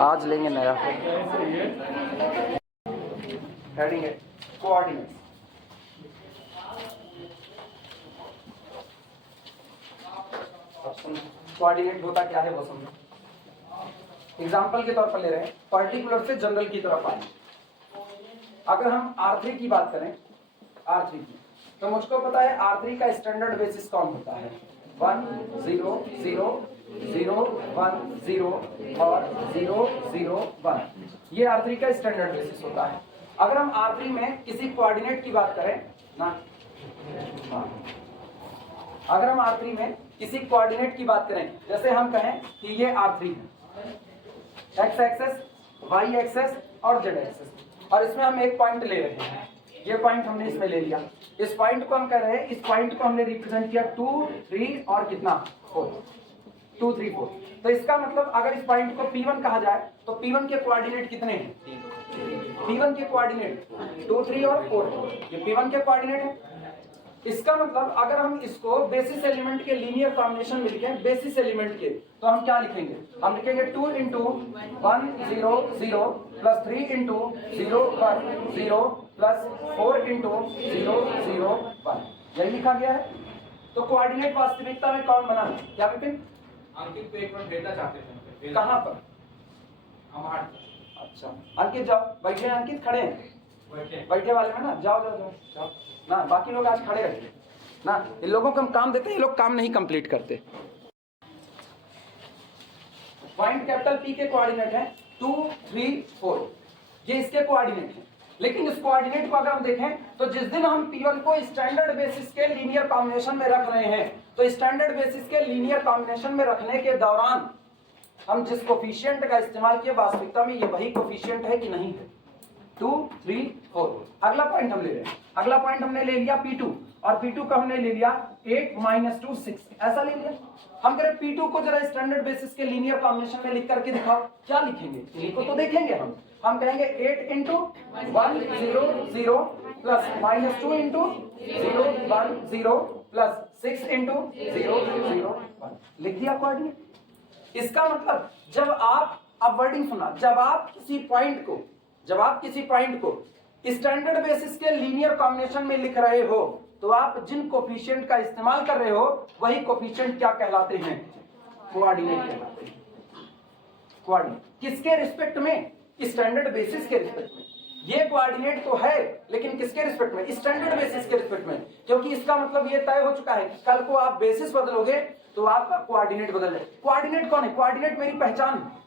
आज लेंगे नया हेडिंग है कोऑर्डिनेट। कोऑर्डिनेट होता क्या है वो समझो। एग्जाम्पल के तौर पर ले रहे हैं, पर्टिकुलर से जनरल की तरफ आए। अगर हम R3 की बात करें, R3 की, तो मुझको पता है R3 का स्टैंडर्ड बेसिस कौन होता है, 1 0 0 0 1 0 और 0 0 1। ये R3 का स्टैंडर्ड बेसिस होता है। अगर हम R3 में किसी कोऑर्डिनेट की बात करें ना, अगर हम R3 में किसी कोऑर्डिनेट की बात करें, जैसे हम कहें कि ये R3 है, x एक्सेस, y एक्सेस और z एक्सेस, और इसमें हम एक पॉइंट ले रहे हैं। ये पॉइंट हमने इसमें ले लिया। इस पॉइंट को हम कह रहे हैं, इस पॉइंट को हमने रिप्रेजेंट किया 2 3 और कितना 4, 2 3 4। तो इसका मतलब अगर इस पॉइंट को P1 कहा जाए तो P1 के कोऑर्डिनेट कितने हैं, P1 के कोऑर्डिनेट 2 3 और 4 है। ये P1 के कोऑर्डिनेट है। इसका मतलब अगर हम इसको बेसिस एलिमेंट के लीनियर कॉम्बिनेशन में लिखें, बेसिस एलिमेंट के, तो हम क्या लिखेंगे, हम लिखेंगे 2 into 1 0 0 plus 3 into 0 1 0 plus 4 into 0 0 1। यही लिखा गया है। तो कोऑर्डिनेट वास्तविकता में कौन बना है, क्या विपिन? अंकित पे एक मिनट भेजना चाहते थे। कहाँ पर? अच्छा अंकित जाओ, बैठे अंकित, खड़े हैं बैठे वाले में ना, जाओ जाओ जाओ जाओ ना, बाकी लोग आज खड़े रहते ना, इन लोगों को हम काम देते हैं, ये लोग काम नहीं कंप्लीट करते। पॉइंट कैपिटल P के कोऑर्डिनेट है 2 3 4, ये इसके कोऑर्डिनेट है। लेकिन इस कोऑर्डिनेट को अगर हम देखें तो जिस दिन हम P1 को स्टैंडर्ड बेसिस के लीनियर कॉम्बिनेशन में रख रहे हैं, तो स्टैंडर्ड बेसिस के लीनियर कॉम्बिनेशन में रखने के दौरान हम जिस कोफिशिएंट का इस्तेमाल किया, वास्तविकता में ये वही कोफिशिएंट है कि नहीं है, 2 3 4। अगला पॉइंट हम ले रहे हैं, अगला पॉइंट हमने ले लिया P2, और P2 का हमने ले लिया 8 - 2 6, ऐसा ले लिया। हम कह रहे P2 को जरा स्टैंडर्ड बेसिस के लीनियर कॉम्बिनेशन में लिख करके दिखाओ, क्या लिखेंगे, इनको तो देखेंगे हम कहेंगे 8 into 1 0 0 plus -2 into 0 1 0 plus 6 into 0 0 1, लिख दिया कोऑर्डिनेट। इसका मतलब जब आप, अब वर्डिंग सुना, जब आप किसी पॉइंट को स्टैंडर्ड बेसिस के लीनियर कॉम्बिनेशन में लिख रहे हो, तो आप जिन कोफिशिएंट का इस्तेमाल कर रहे हो वही कोफिशिएंट क्या कहलाते हैं, कोऑर्डिनेट कहलाते हैं। कोऑर्डिनेट किसके रिस्पेक्ट में, स्टैंडर्ड बेसिस के रिस्पेक्ट में। ये कोऑर्डिनेट तो है लेकिन किसके रिस्पेक्ट में, स्टैंडर्ड बेसिस के रिस्पेक्ट में, क्योंकि इसका मतलब ये तय हो चुका है कि कल को आप बेसिस बदलोगे तो आपका कोऑर्डिनेट बदल जाए। कोऑर्डिनेट कौन है, कोऑर्डिनेट मेरी पहचान है।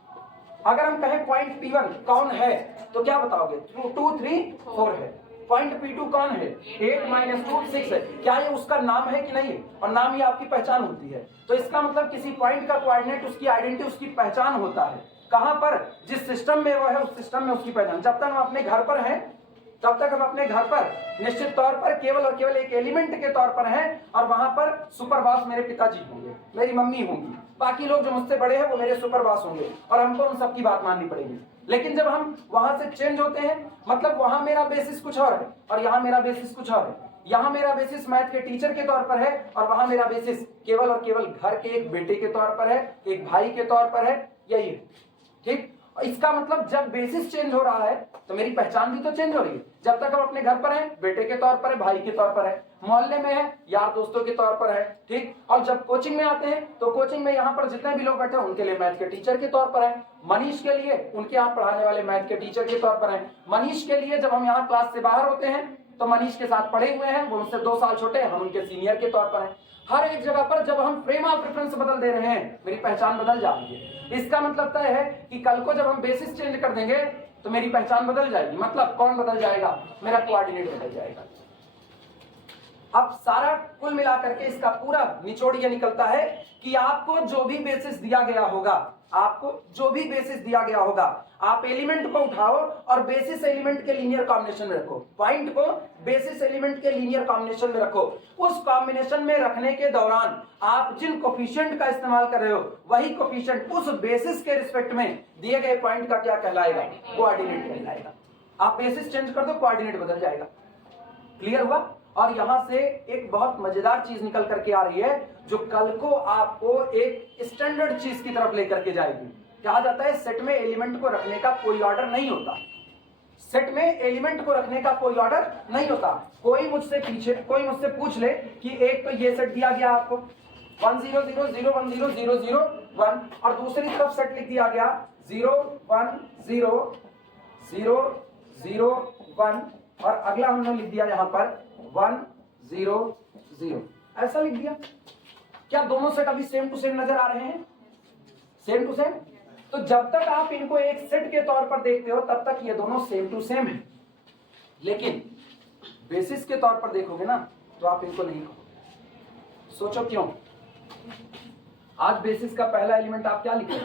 अगर हम कहें पॉइंट P1 कौन है तो क्या बताओगे, 2 3 4 है। पॉइंट P2 कौन है, 8 - 2 6 है। क्या ये उसका नाम है कि नहीं है, और नाम ही आपकी पहचान होती है। तो इसका मतलब किसी पॉइंट का कोऑर्डिनेट उसकी आइडेंटिटी, उसकी पहचान होता है। कहां पर, जिस सिस्टम में वो है उस सिस्टम में उसकी पहचान। जब तक हम अपने घर पर हैं, तब तक हम अपने घर पर निश्चित तौर पर केवल और केवल एक एलिमेंट के तौर पर हैं, और वहां पर सुपर बॉस मेरे पिताजी होंगे, मेरी मम्मी होंगी, बाकी लोग जो मुझसे बड़े हैं वो मेरे सुपर बॉस होंगे, और हमको उन सबकी बात माननी पड़ेगी। लेकिन जब हम वहां से चेंज होते हैं, मतलब वहां मेरा बेसिस कुछ और है और यहाँ मेरा बेसिस कुछ और है। यहाँ मेरा बेसिस मैथ के टीचर के तौर पर है, और वहां मेरा बेसिस केवल और केवल घर के एक बेटे के तौर पर है, एक भाई के तौर पर है, यही है। ठीक, इसका मतलब जब बेसिस चेंज हो रहा है तो मेरी पहचान भी तो चेंज हो रही है। जब तक हम अपने घर पर हैं, बेटे के तौर पर है, भाई के तौर पर है, मोहल्ले में है, यार दोस्तों के तौर पर है। ठीक, और जब कोचिंग में आते हैं तो कोचिंग में यहाँ पर जितने भी लोग बैठे हैं उनके लिए मैथ के टीचर के तौर पर है। मनीष के लिए उनके यहाँ पढ़ाने वाले मैथ के टीचर के तौर पर है। मनीष के लिए जब हम यहाँ क्लास से बाहर होते हैं तो मनीष के साथ पढ़े हुए हैं, वो मुझसे 2 साल छोटे हैं, हम उनके सीनियर के तौर पर हैं। हर एक जगह पर जब हम फ्रेम ऑफ रेफरेंस बदल दे रहे हैं, मेरी पहचान बदल जाती है। इसका मतलब तय है कि कल को जब हम बेसिस चेंज कर देंगे तो मेरी पहचान बदल जाएगी। मतलब कौन बदल जाएगा, मेरा कोऑर्डिनेट बदल जाएगा। अब सारा कुल मिलाकर के इसका पूरा निचोड़ ये निकलता है कि आपको जो भी बेसिस दिया गया होगा, आपको जो भी बेसिस दिया गया होगा, आप एलिमेंट को उठाओ और बेसिस एलिमेंट के लीनियर कॉम्बिनेशन में रखो। पॉइंट को बेसिस एलिमेंट के लीनियर कॉम्बिनेशन में रखो। उस कॉम्बिनेशन में रखने के दौरान आप जिन कोफिशिएंट का इस्तेमाल कर रहे हो वही कोफिशिएंट उस बेसिस के रिस्पेक्ट में दिए गए पॉइंट का क्या कहलाएगा, कोऑर्डिनेट कहलाएगा। आप बेसिस चेंज कर दो, कोऑर्डिनेट बदल जाएगा। क्लियर हुआ? और यहां से एक बहुत मजेदार चीज निकल करके आ रही है जो कल को आपको एक स्टैंडर्ड चीज की तरफ लेकर के जाएगी। कहा जाता है सेट में एलिमेंट को रखने का कोई ऑर्डर नहीं होता। सेट में एलिमेंट को रखने का कोई ऑर्डर नहीं होता। कोई मुझसे पूछ ले कि एक तो ये सेट दिया गया आपको 1 0 0 0 1 0 0 0 1 और दूसरी तरफ सेट लिख दिया गया 0 1 0 0 0 1 और अगला हमने लिख दिया यहां पर 1 0 0। ऐसा लिख दिया। क्या दोनों सेट अभी सेम टू सेम नजर आ रहे हैं? Same to same. तो जब तक आप इनको एक सेट के तौर पर देखते हो तब तक ये दोनों सेम टू सेम है, लेकिन बेसिस के तौर पर देखोगे ना तो आप इनको नहीं कहोगे। सोचो क्यों? आज बेसिस का पहला एलिमेंट आप क्या लिखे,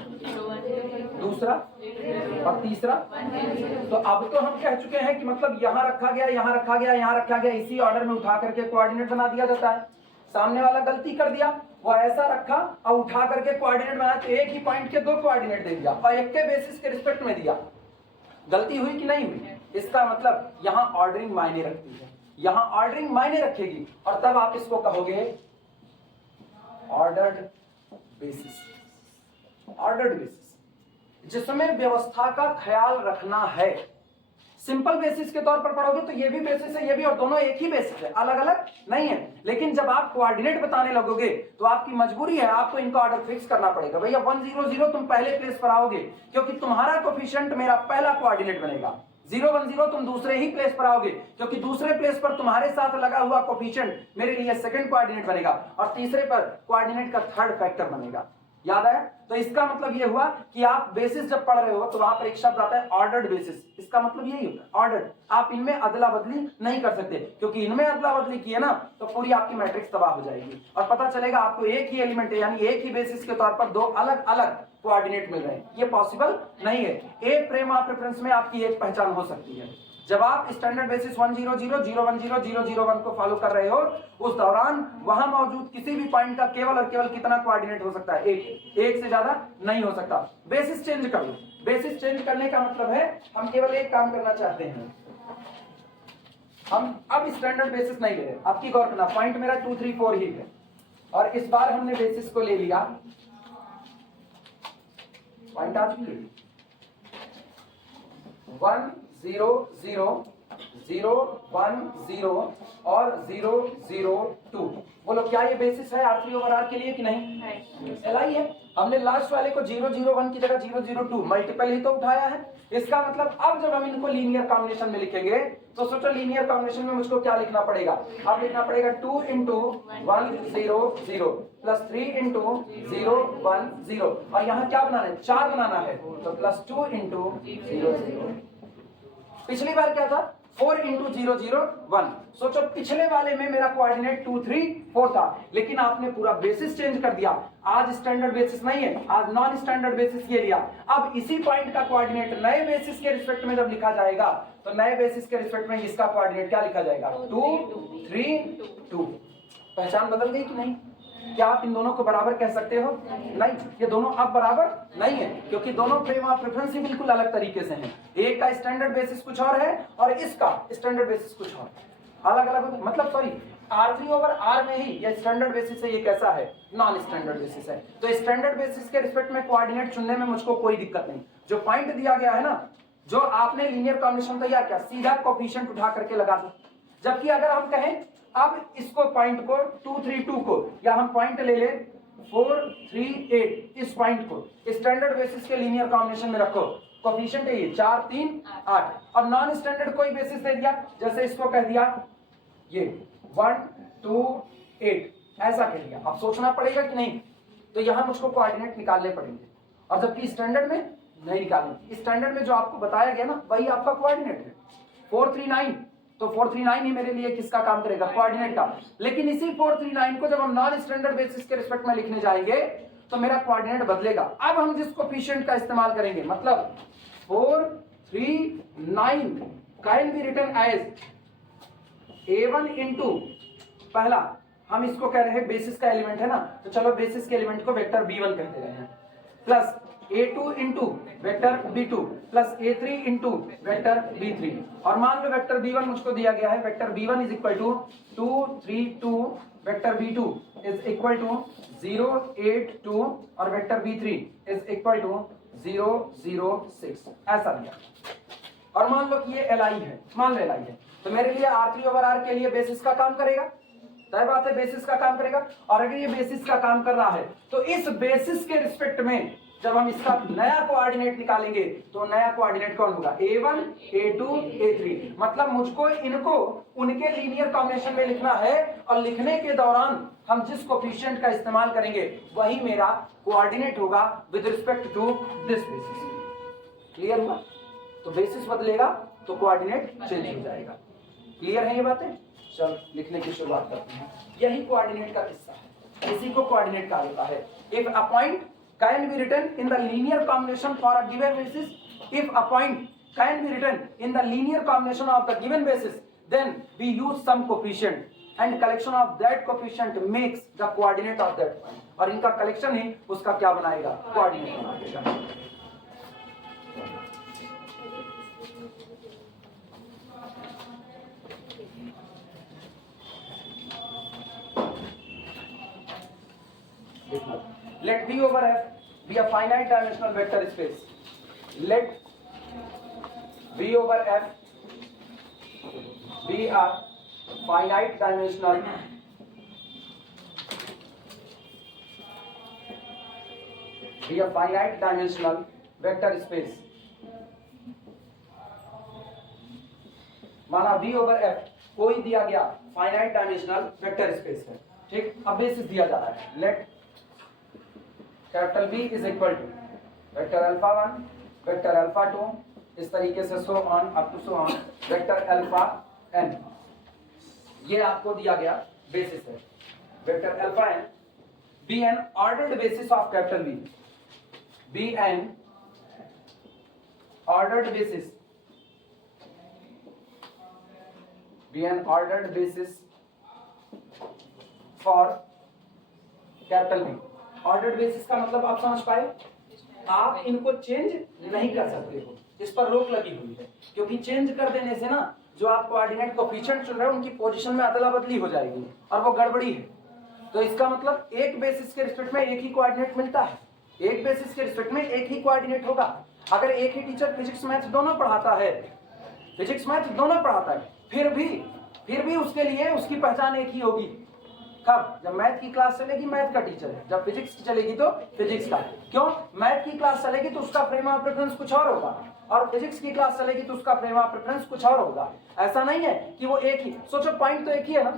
दूसरा और तीसरा। तो अब तो हम कह चुके हैं कि मतलब यहां रखा गया, यहां रखा गया, यहां रखा गया, इसी ऑर्डर में उठा करके कोऑर्डिनेट बना दिया जाता है। सामने वाला गलती कर दिया, वो ऐसा रखा और उठा करके कोऑर्डिनेट बनाया तो एक ही पॉइंट के दो कोऑर्डिनेट दे दिया और एक के बेसिस के रिस्पेक्ट में दिया। गलती हुई कि नहीं हुई? इसका मतलब यहां ऑर्डरिंग मायने रखती है, यहां ऑर्डरिंग मायने रखेगी और तब आप इसको कहोगे ऑर्डर्ड बेसिस। ऑर्डर्ड बेसिस जिसमें व्यवस्था का ख्याल रखना है। सिंपल बेसिस के तौर पर पढ़ोगे तो ये भी बेसिस है, ये भी, और दोनों एक ही बेसिस है, अलग अलग नहीं है। लेकिन जब आप कोऑर्डिनेट बताने लगोगे तो आपकी मजबूरी है, आपको इनका ऑर्डर फिक्स करना पड़ेगा। भैया 1 0 0 तुम पहले प्लेस पर आओगे क्योंकि तुम्हारा कोफिशिएंट मेरा पहला कोऑर्डिनेट बनेगा। 0 1 0 तुम दूसरे ही प्लेस पर आओगे क्योंकि दूसरे प्लेस पर तुम्हारे साथ लगा हुआ कोफिशिएंट मेरे लिए सेकंड कोऑर्डिनेट बनेगा और तीसरे पर कोऑर्डिनेट का थर्ड फैक्टर बनेगा। याद आया? तो इसका मतलब ये हुआ कि आप बेसिस जब पढ़ रहे हो तो वहां पर एक शब्द आता है ऑर्डर्ड बेसिस। इसका मतलब यही होता है ऑर्डर्ड। आप इनमें अदला बदली नहीं कर सकते क्योंकि इनमें अदला बदली की है ना तो पूरी आपकी मैट्रिक्स तबाह हो जाएगी और पता चलेगा आपको एक ही एलिमेंट है यानी एक ही बेसिस के तौर पर दो अलग अलग कोऑर्डिनेट मिल रहे हैं। ये पॉसिबल नहीं है। एक फ्रेम ऑफ रेफरेंस में आपकी एक पहचान हो सकती है। जब आप स्टैंडर्ड बेसिस 1 0 0 0 1 0 0 0 1 को फॉलो कर रहे हो उस दौरान वहां मौजूद किसी भी पॉइंट का केवल और केवल कितना कोऑर्डिनेट हो सकता है? एक से ज्यादा नहीं हो सकता। बेसिस चेंज कर लो। बेसिस चेंज करने का मतलब है हम केवल एक काम करना चाहते हैं, हम अब स्टैंडर्ड बेसिस नहीं ले रहे। आपकी गौर करना, पॉइंट मेरा 2 3 4 ही है और इस बार हमने बेसिस को ले लिया, पॉइंट आज भी ले लिया 1 0 0 0 1 0 और 0 0 2। बोलो क्या ये बेसिस है R3 ओवर R के लिए कि नहीं? LI है। हमने लास्ट वाले को 0 0 1 की जगह 0 0 2 मल्टीपल ही तो उठाया है। इसका मतलब अब जब हम इनको लीनियर कॉम्बिनेशन में लिखेंगे तो सोचो लीनियर कॉम्बिनेशन में मुझको क्या लिखना पड़ेगा? अब लिखना पड़ेगा 2 into 1 0 0 प्लस 3 into 0 1 0 और यहाँ क्या बनाना है? 4 बनाना है तो प्लस 2 into 0 0। पिछली बार क्या था? 4 into 0 0 1। सोचो पिछले वाले में मेरा कोऑर्डिनेट 2 3 4 था लेकिन आपने पूरा बेसिस चेंज कर दिया। आज स्टैंडर्ड बेसिस नहीं है, आज नॉन स्टैंडर्ड बेसिस ये लिया। अब इसी पॉइंट का कोऑर्डिनेट नए बेसिस के रिस्पेक्ट में जब लिखा जाएगा तो नए बेसिस के रिस्पेक्ट में इसका कोऑर्डिनेट क्या लिखा जाएगा? 2 3 2। पहचान बदल गई कि नहीं? क्या आप इन दोनों को बराबर कह सकते हो? नहीं, ये दोनों अब बराबर नहीं है क्योंकि दोनों फ्रेम ऑफ रेफरेंस ही बिल्कुल अलग तरीके से हैं। एक का स्टैंडर्ड बेसिस कुछ और है और इसका स्टैंडर्ड बेसिस कुछ और, अलग अलग मतलब सॉरी R3 ओवर R में ही ये स्टैंडर्ड बेसिस है, ये कैसा है? नॉन स्टैंडर्ड बेसिस है। तो स्टैंडर्ड बेसिस के रिस्पेक्ट में कोऑर्डिनेट चुनने में मुझको कोई दिक्कत नहीं। जो पॉइंट दिया गया है ना, जो आपने लीनियर कॉम्बिनेशन तैयार किया सीधा कोफिशिएंट उठा करके लगा दो। जबकि अगर हम कहें अब इसको पॉइंट को 2 3 2 को या हम पॉइंट ले ले 4 3 8 इस पॉइंट को स्टैंडर्ड बेसिस के लीनियर कॉम्बिनेशन में रखो। कोफिशिएंट है ये 4 3 8 और नॉन स्टैंडर्ड कोई बेसिस दे दिया जैसे इसको कह दिया ये 1 2 8 ऐसा कह दिया। अब सोचना पड़ेगा कि नहीं? तो यहां मुझको कोऑर्डिनेट निकालने पड़ेंगे और जबकि स्टैंडर्ड में नहीं निकालने। स्टैंडर्ड में जो आपको बताया गया ना वही आपका कोऑर्डिनेट है 439। तो 439 ही मेरे लिए किसका काम करेगा? कोऑर्डिनेट का। लेकिन इसी 439 को जब हम नॉन स्टैंडर्ड बेसिस के रिस्पेक्ट में लिखने जाएंगे तो मेरा कोऑर्डिनेट बदलेगा। अब हम जिस कोफिशिएंट का इस्तेमाल करेंगे मतलब 439 can be written as A1 into पहला, हम इसको कह रहे हैं बेसिस का एलिमेंट है ना, तो चलो बेसिस के एलिमेंट को वेक्टर B1 कहते रहे हैं, plus A2 into vector B2 plus A3 into vector B3। और मान लो वेक्टर B1 मुझको दिया गया है, vector B1 is equal to 2 3 2, vector B2 is equal to 0 8 2 और vector B3 is equal to 0 0 6 ऐसा दिया। और मान लो कि ये Li है, मान लो Li है, तो मेरे लिए R3 ओवर R के लिए बेसिस का काम करेगा, तय बात है बेसिस का काम करेगा। और अगर ये बेसिस का काम कर रहा है तो इस बेसिस के रिस्पेक्ट में जब हम इसका नया कोऑर्डिनेट निकालेंगे तो नया कोऑर्डिनेट कौन होगा, A1 A2 A3। मतलब मुझको इनको उनके लीनियर कॉम्बिनेशन में लिखना है और लिखने के दौरान हम जिस कोफिशिएंट का इस्तेमाल करेंगे वही मेरा कोऑर्डिनेट होगा with respect to this basis. Clear हुआ? तो बेसिस बदलेगा तो कोऑर्डिनेट चेंज हो जाएगा। क्लियर है ये बातें? चल लिखने की शुरुआत करते हैं। यही कोऑर्डिनेट का किस्सा है, इसी को कोऑर्डिनेट कहा जाता है। If a point can be written in the linear combination for a given basis, if a point can be written in the linear combination of the given basis, then we use some coefficient and collection of that coefficient makes the coordinate of that point. और इनका collection ही उसका क्या बनाएगा, coordinate बना देगा। Let V over F be a finite dimensional vector space. Let V over F be a finite dimensional vector space. माना V over F कोई दिया गया फाइनाइट डायमेंशनल वेक्टर स्पेस है, ठीक। अब बेसिस दिया जा रहा है, let capital B is equal to vector alpha 1 vector alpha 2 इस तरीके से so on up to so on vector alpha n। ये आपको दिया गया बेसिस है, vector alpha n be an ordered basis of capital B, be an ordered basis, be an ordered basis for capital B। Ordered basis का मतलब आप समझ पाए, आप इनको चेंज नहीं कर सकते हो, इस पर रोक लगी हुई है, क्योंकि चेंज कर देने से ना जो आप कोऑर्डिनेट कोफिशिएंट चुन रहे हो उनकी पोजीशन में अदला बदली हो जाएगी और वो गड़बड़ी है। तो इसका मतलब एक बेसिस के रिस्पेक्ट में एक ही कोऑर्डिनेट मिलता है, एक बेसिस के रिस्पेक्ट में एक ही कोऑर्डिनेट होगा। अगर एक ही टीचर फिजिक्स मैथ्स दोनों पढ़ाता है, फिजिक्स मैथ्स दोनों पढ़ाता है, फिर भी उसके लिए उसकी पहचान एक ही होगी। कब? जब मैथ की क्लास चलेगी मैथ का टीचर है, जब फिजिक्स की चलेगी तो फिजिक्स का। क्यों? मैथ की क्लास चलेगी तो उसका फ्रेम ऑफ रेफरेंस कुछ और होगा और फिजिक्स की क्लास चलेगी तो उसका फ्रेम ऑफ रेफरेंस कुछ और होगा। ऐसा नहीं है कि वो एक ही, सोचो पॉइंट तो एक ही है ना,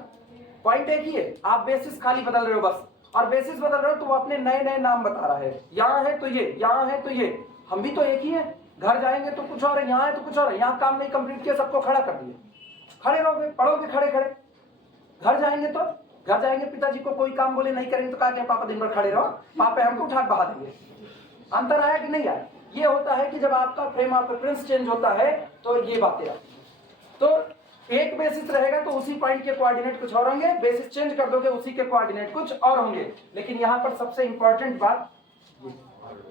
पॉइंट एक ही है, आप बेसिस खाली बदल रहे हो बस, और बेसिस बदल रहे हो तो वो अपने नए नए नाम बता रहा है, यहाँ है तो ये, यहाँ है तो ये। हम भी तो एक ही है, घर जाएंगे तो कुछ और है, यहाँ है तो कुछ और है। यहाँ काम नहीं कंप्लीट किया, सबको खड़ा कर दिया, खड़े रहोगे, पढ़ोगे खड़े खड़े। घर जाएंगे पिताजी को कोई काम बोले नहीं करेंगे तो कहा पापा दिन भर खड़े रहो, पापा हमको उठा बहा देंगे। अंतर आया कि नहीं आया? ये होता है कि जब आपका फ्रेम ऑफ रेफरेंस चेंज होता है तो ये बातें आती हैं। तो एक बेसिस रहेगा तो उसी पॉइंट के कोऑर्डिनेट कुछ और होंगे, बेसिस चेंज कर दोगे उसी के कोऑर्डिनेट कुछ और होंगे। लेकिन यहाँ पर सबसे इंपॉर्टेंट बात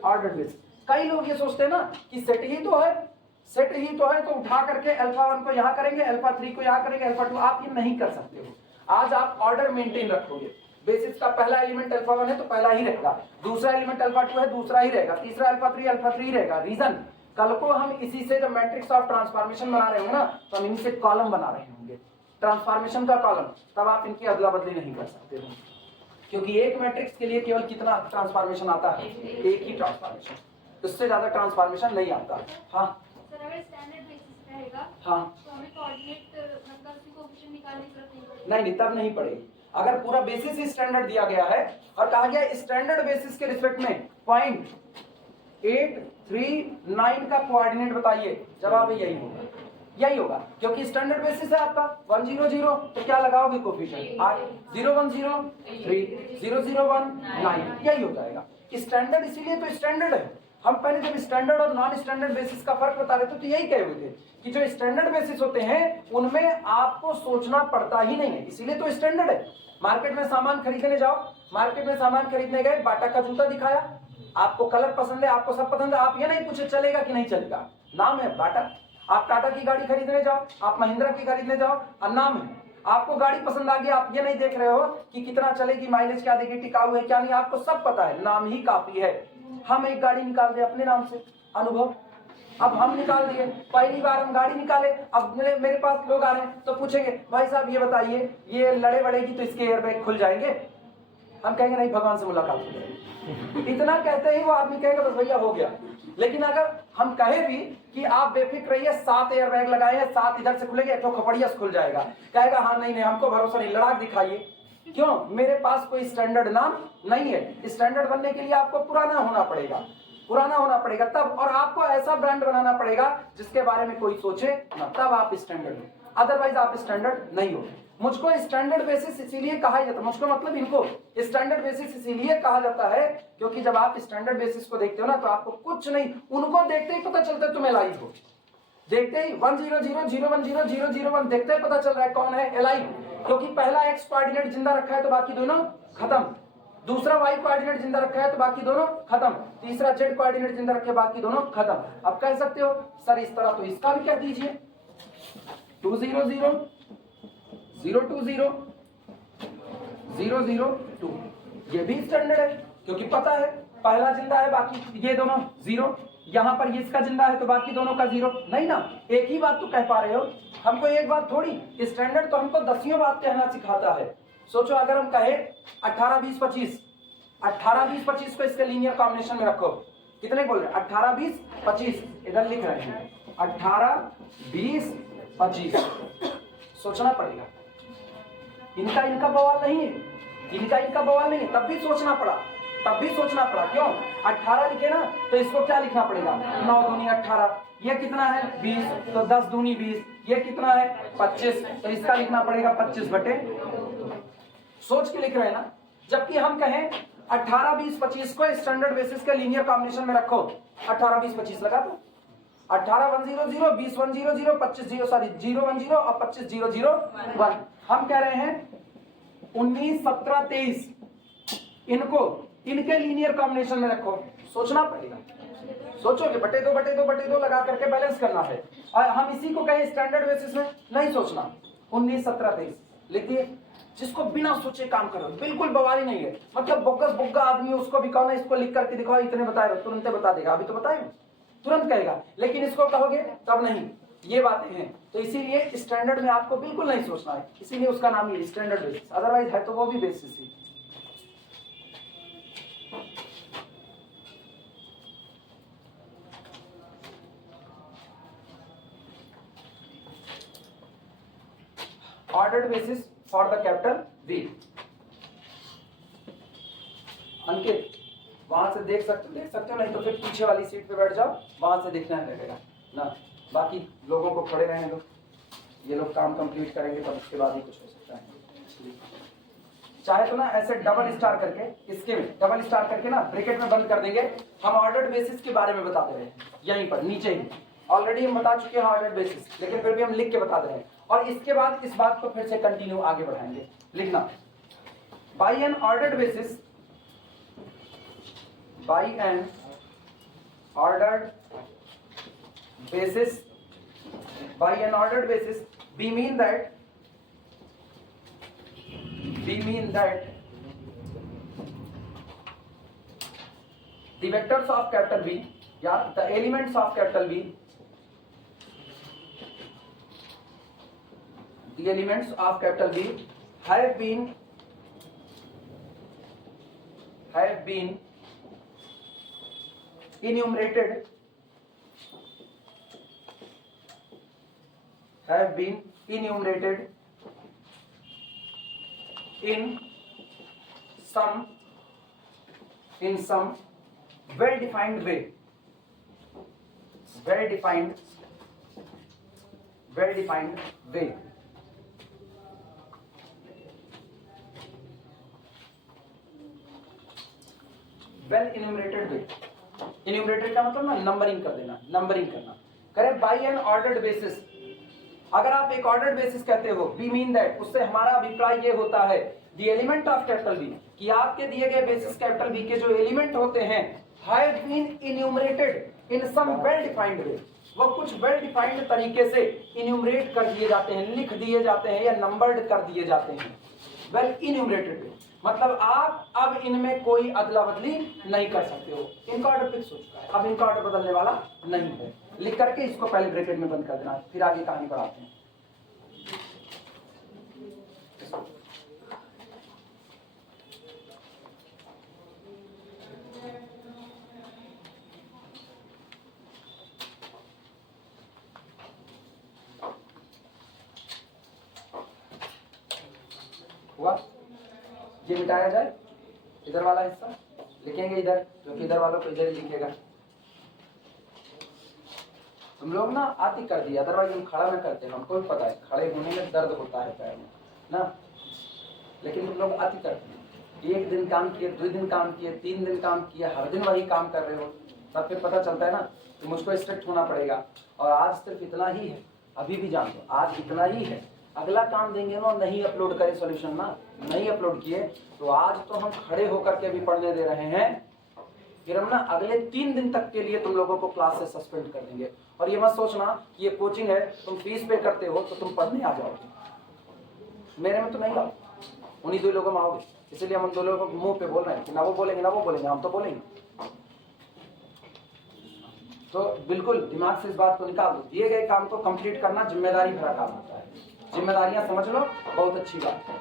ऑर्डर बेसिस। कई लोग ये सोचते हैं ना कि सेट ही तो है तो उठा करके अल्फा 1 को यहाँ करेंगे, अल्फा 3 को यहाँ करेंगे, अल्फा 2। आप ये नहीं कर सकते हो। आज आप ऑर्डर मेंटेन रखोगे, बेसिस का पहला एलिमेंट अल्फा 1 है तो पहला ही रहेगा, दूसरा एलिमेंट अल्फा 2 है दूसरा ही रहेगा, तीसरा अल्फा 3 रहेगा। रीजन, कल को हम इसी से जब मैट्रिक्स ऑफ ट्रांसफॉर्मेशन बना रहे होंगे ना तो हम इनसे कॉलम बना रहे होंगे, ट्रांसफॉर्मेशन का कॉलम, तब आप इनकी अदला बदली नहीं कर सकते हो, क्योंकि एक मैट्रिक्स के लिए केवल कितना ट्रांसफॉर्मेशन आता है, एक ही ट्रांसफॉर्मेशन, उससे ज्यादा ट्रांसफॉर्मेशन नहीं आता। हाँ हाँ, तो हमें कोऑर्डिनेट मतलब कोएफिशिएंट निकालने की जरूरत नहीं पड़ेगी। नहीं तब नहीं पड़ेगी। अगर पूरा बेसिस ही स्टैंडर्ड दिया गया है और कहा गया स्टैंडर्ड बेसिस के रिस्पेक्ट में पॉइंट 839 का कोऑर्डिनेट बताइए, जवाब यही होगा, क्योंकि स्टैंडर्ड बेसिस है आपका 100 तो क्या लगाओगे कोएफिशिएंट 8, 010 3, 001 9, यही हो जाएगा। स्टैंडर्ड इसीलिए तो स्टैंडर्ड है। हम पहले जब स्टैंडर्ड और नॉन स्टैंडर्ड बेसिस का फर्क बता रहे थे तो यही कहे हुए थे कि जो स्टैंडर्ड बेसिस होते हैं उनमें आपको सोचना पड़ता ही नहीं है, इसीलिए तो स्टैंडर्ड है। मार्केट में सामान खरीदने जाओ, मार्केट में सामान खरीदने गए, बाटा का जूता दिखाया, आपको कलर पसंद है, आपको सब पसंद है, आप ये नहीं पूछे चलेगा कि नहीं चलेगा। नाम है टाटा, आप टाटा की गाड़ी खरीदने जाओ, आप महिंद्रा की खरीदने जाओ, और नाम है। आपको गाड़ी पसंद आ गई, आप ये नहीं देख रहे हो कि कितना चलेगी, माइलेज क्या देगी, टिकाऊ है क्या नहीं, आपको सब पता है, नाम ही काफी है। हम एक गाड़ी निकाल दे अपने नाम से, अनुभव, अब हम निकाल दिए, पहली बार हम गाड़ी निकाले, अब मेरे पास लोग आ रहे हैं तो पूछेंगे भाई साहब ये बताइए ये लड़े बड़ेगी तो इसके एयरबैग खुल जाएंगे, हम कहेंगे नहीं भगवान से मुलाकात हो जाएगी। इतना कहते ही वो आदमी कहेगा बस भैया हो गया। लेकिन अगर हम कहे भी कि आप बेफिक्र रहिए 7 एयरबैग लगाए हैं, 7 इधर से खुलेंगे, तो खपड़िया से खुल जाएगा, कहेगा हाँ नहीं हमको भरोसा नहीं, लड़ाक दिखाइए। क्यों? मेरे पास कोई स्टैंडर्ड नाम नहीं है। स्टैंडर्ड बनने के लिए आपको पुराना होना पड़ेगा तब, और आपको ऐसा ब्रांड बनाना पड़ेगा जिसके बारे में कोई सोचे ना, तब आप स्टैंडर्ड हो, अदरवाइज आप स्टैंडर्ड नहीं हो। मुझको स्टैंडर्ड बेसिस इसीलिए कहा जाता है, मुझको मतलब इनको स्टैंडर्ड बेसिस इसीलिए कहा जाता है क्योंकि जब आप स्टैंडर्ड बेसिस को देखते हो ना तो आपको कुछ नहीं, उनको देखते ही पता चलता है तुम एलाइव हो। देखते ही 10000100001 देखते ही पता चल रहा है कौन है एलाइव, क्योंकि पहला एक्स कोऑर्डिनेट जिंदा रखा है तो बाकी दोनों खत्म, दूसरा वाई कोऑर्डिनेट जिंदा रखा है तो बाकी दोनों खत्म, तीसरा जेड कोऑर्डिनेट जिंदा रखे बाकी दोनों खत्म। अब कह सकते हो सर इस तरह तो इसका भी कह दीजिए 200 020 002, ये भी स्टैंडर्ड है क्योंकि पता है पहला जिंदा है बाकी ये दोनों जीरो, यहां पर ये इसका जिंदा है तो बाकी दोनों का जीरो। नहीं ना, एक ही बात तो कह पा रहे हो, हमको एक बात थोड़ी, स्टैंडर्ड तो हमको 10 बात कहना सिखाता है। सोचो अगर हम कहे 18 20 25, 18 20 25 को इसके लीनियर कॉम्बिनेशन में रखो, कितने बोल रहे हैं 18 20 25, इधर लिख रहे हैं 18 20 25, सोचना पड़ेगा, इनका बवाल नहीं है, इनका बवाल नहीं है, तब भी सोचना पड़ा। क्यों? 18 लिखे ना तो इसको क्या लिखना पड़ेगा 9 दूनी 18, ये कितना है 20, तो 10 दूनी 20, ये कितना है 25, तो इसका लिखना पड़ेगा 25 बटे, सोच के लिख रहे हैं ना। जबकि हम कहें 18 20 25 को स्टैंडर्ड बेसिस के लीनियर कॉम्बिनेशन में रखो, 18 20 25 लगा दो, 18 100 20 100 25 0 10 और 25 001। हम कह रहे हैं 19 17 23 इनको इनके लीनियर कॉम्बिनेशन में रखो, सोचना पड़ेगा, सोचोगे बटे दो लगा करके बैलेंस करना है। और हम इसी को कहें स्टैंडर्ड बेसिस में नहीं सोचना, 19 17 23 लिखिए, जिसको बिना सोचे काम करो, बिल्कुल बवाली नहीं है, मतलब बोगस बुग्गा आदमी उसको भी कहो ना इसको लिख करके दिखाओ इतने बता रहे हो, तुरंत बता देगा, अभी तो बताए तुरंत कहेगा, लेकिन इसको कहोगे तब नहीं, ये बातें हैं। तो इसीलिए स्टैंडर्ड में आपको बिल्कुल नहीं सोचना है, इसीलिए उसका नाम ही स्टैंडर्ड बेसिस, अदरवाइज है तो वो भी बेसिस ही। Ordered basis for the capital wheel. Ankit वहां से देख सकते हो नहीं तो फिर पीछे वाली सीट पे बैठ जाओ, वहां से देखना लगेगा ना, बाकी लोगों को खड़े रहने दो, ये लोग काम कंप्लीट करेंगे तब उसके बाद ही कुछ हो सकता है। चाहे तो ना ऐसे डबल स्टार करके, इसके में डबल स्टार करके ना ब्रैकेट में बंद कर देंगे, हम ऑर्डर्ड बेसिस के बारे में बता दे रहे हैं यहीं पर नीचे ही, ऑलरेडी हम बता चुके हैं ऑर्डर्ड बेसिस, लेकिन फिर भी हम लिख के बता दे रहे हैं, और इसके बाद इस बात को फिर से कंटिन्यू आगे बढ़ाएंगे। लिखना by N ordered basis, by an ordered basis, we mean that the vectors of capital V, the elements of capital V, the elements of capital V have been enumerated in some well defined way, well defined way, well enumerated way। Enumerated का मतलब ना numbering कर देना, numbering करना। करें bye N ordered basis, अगर आप एक ऑर्डर्ड बेसिस कहते हो, वी मीन दैट, उससे हमारा अभिप्राय ये होता है the element of capital B, कि आपके दिए गए बेसिस कैपिटल बी के जो एलिमेंट होते हैं have been enumerated in some well defined way, वो कुछ वेल डिफाइंड तरीके से इन्यूमरेट कर दिए जाते हैं, लिख दिए जाते हैं या नंबर्ड कर दिए जाते हैं। वेल इन्यूमरेटेड वे मतलब आप अब इनमें कोई अदला बदली नहीं कर सकते हो, इनका ऑर्डर फिक्स हो चुका है, अब इनका ऑर्डर बदलने वाला नहीं है। लिख करके इसको पहले ब्रैकेट में बंद कर देना, फिर आगे कहानी बढ़ाते हैं। हुआ, ये मिटाया जाए, इधर वाला हिस्सा लिखेंगे इधर, क्योंकि इधर वालों को इधर ही लिखेगा। तुम लोग ना आती कर दिया, अदरवाइज हम खड़ा ना करते, हमको भी पता है खड़े होने में दर्द होता है पैर में ना, लेकिन तुम लोग आती करते हैं। एक दिन काम किए, 2 दिन काम किए, 3 दिन काम किए, हर दिन वही काम कर रहे हो, तब फिर पता चलता है ना कि मुझको स्ट्रिक्ट होना पड़ेगा। और आज सिर्फ इतना ही है, अभी भी जान लो आज इतना ही है। अगला काम देंगे ना, नहीं अपलोड करे सॉल्यूशन ना, नहीं अपलोड किए तो आज तो हम खड़े होकर के भी पढ़ने दे रहे हैं, फिर हम ना अगले 3 दिन तक के लिए तुम लोगों को क्लास से सस्पेंड कर देंगे। और ये मत सोचना कि ये कोचिंग है, तुम फीस पे करते हो तो तुम पढ़ने आ जाओगे, मेरे में तो नहीं आओ, उन्हीं 2 लोगों में आओगे। इसलिए हम 2 लोगों को मुंह पे बोल रहे हैं कि ना वो बोलेंगे ना वो बोलेंगे, हम तो बोलेंगे। तो बिल्कुल दिमाग से इस बात को निकाल दो, दिए गए काम को कंप्लीट करना जिम्मेदारी भरा काम होता है। जिम्मेदारियां समझ लो, बहुत अच्छी बात है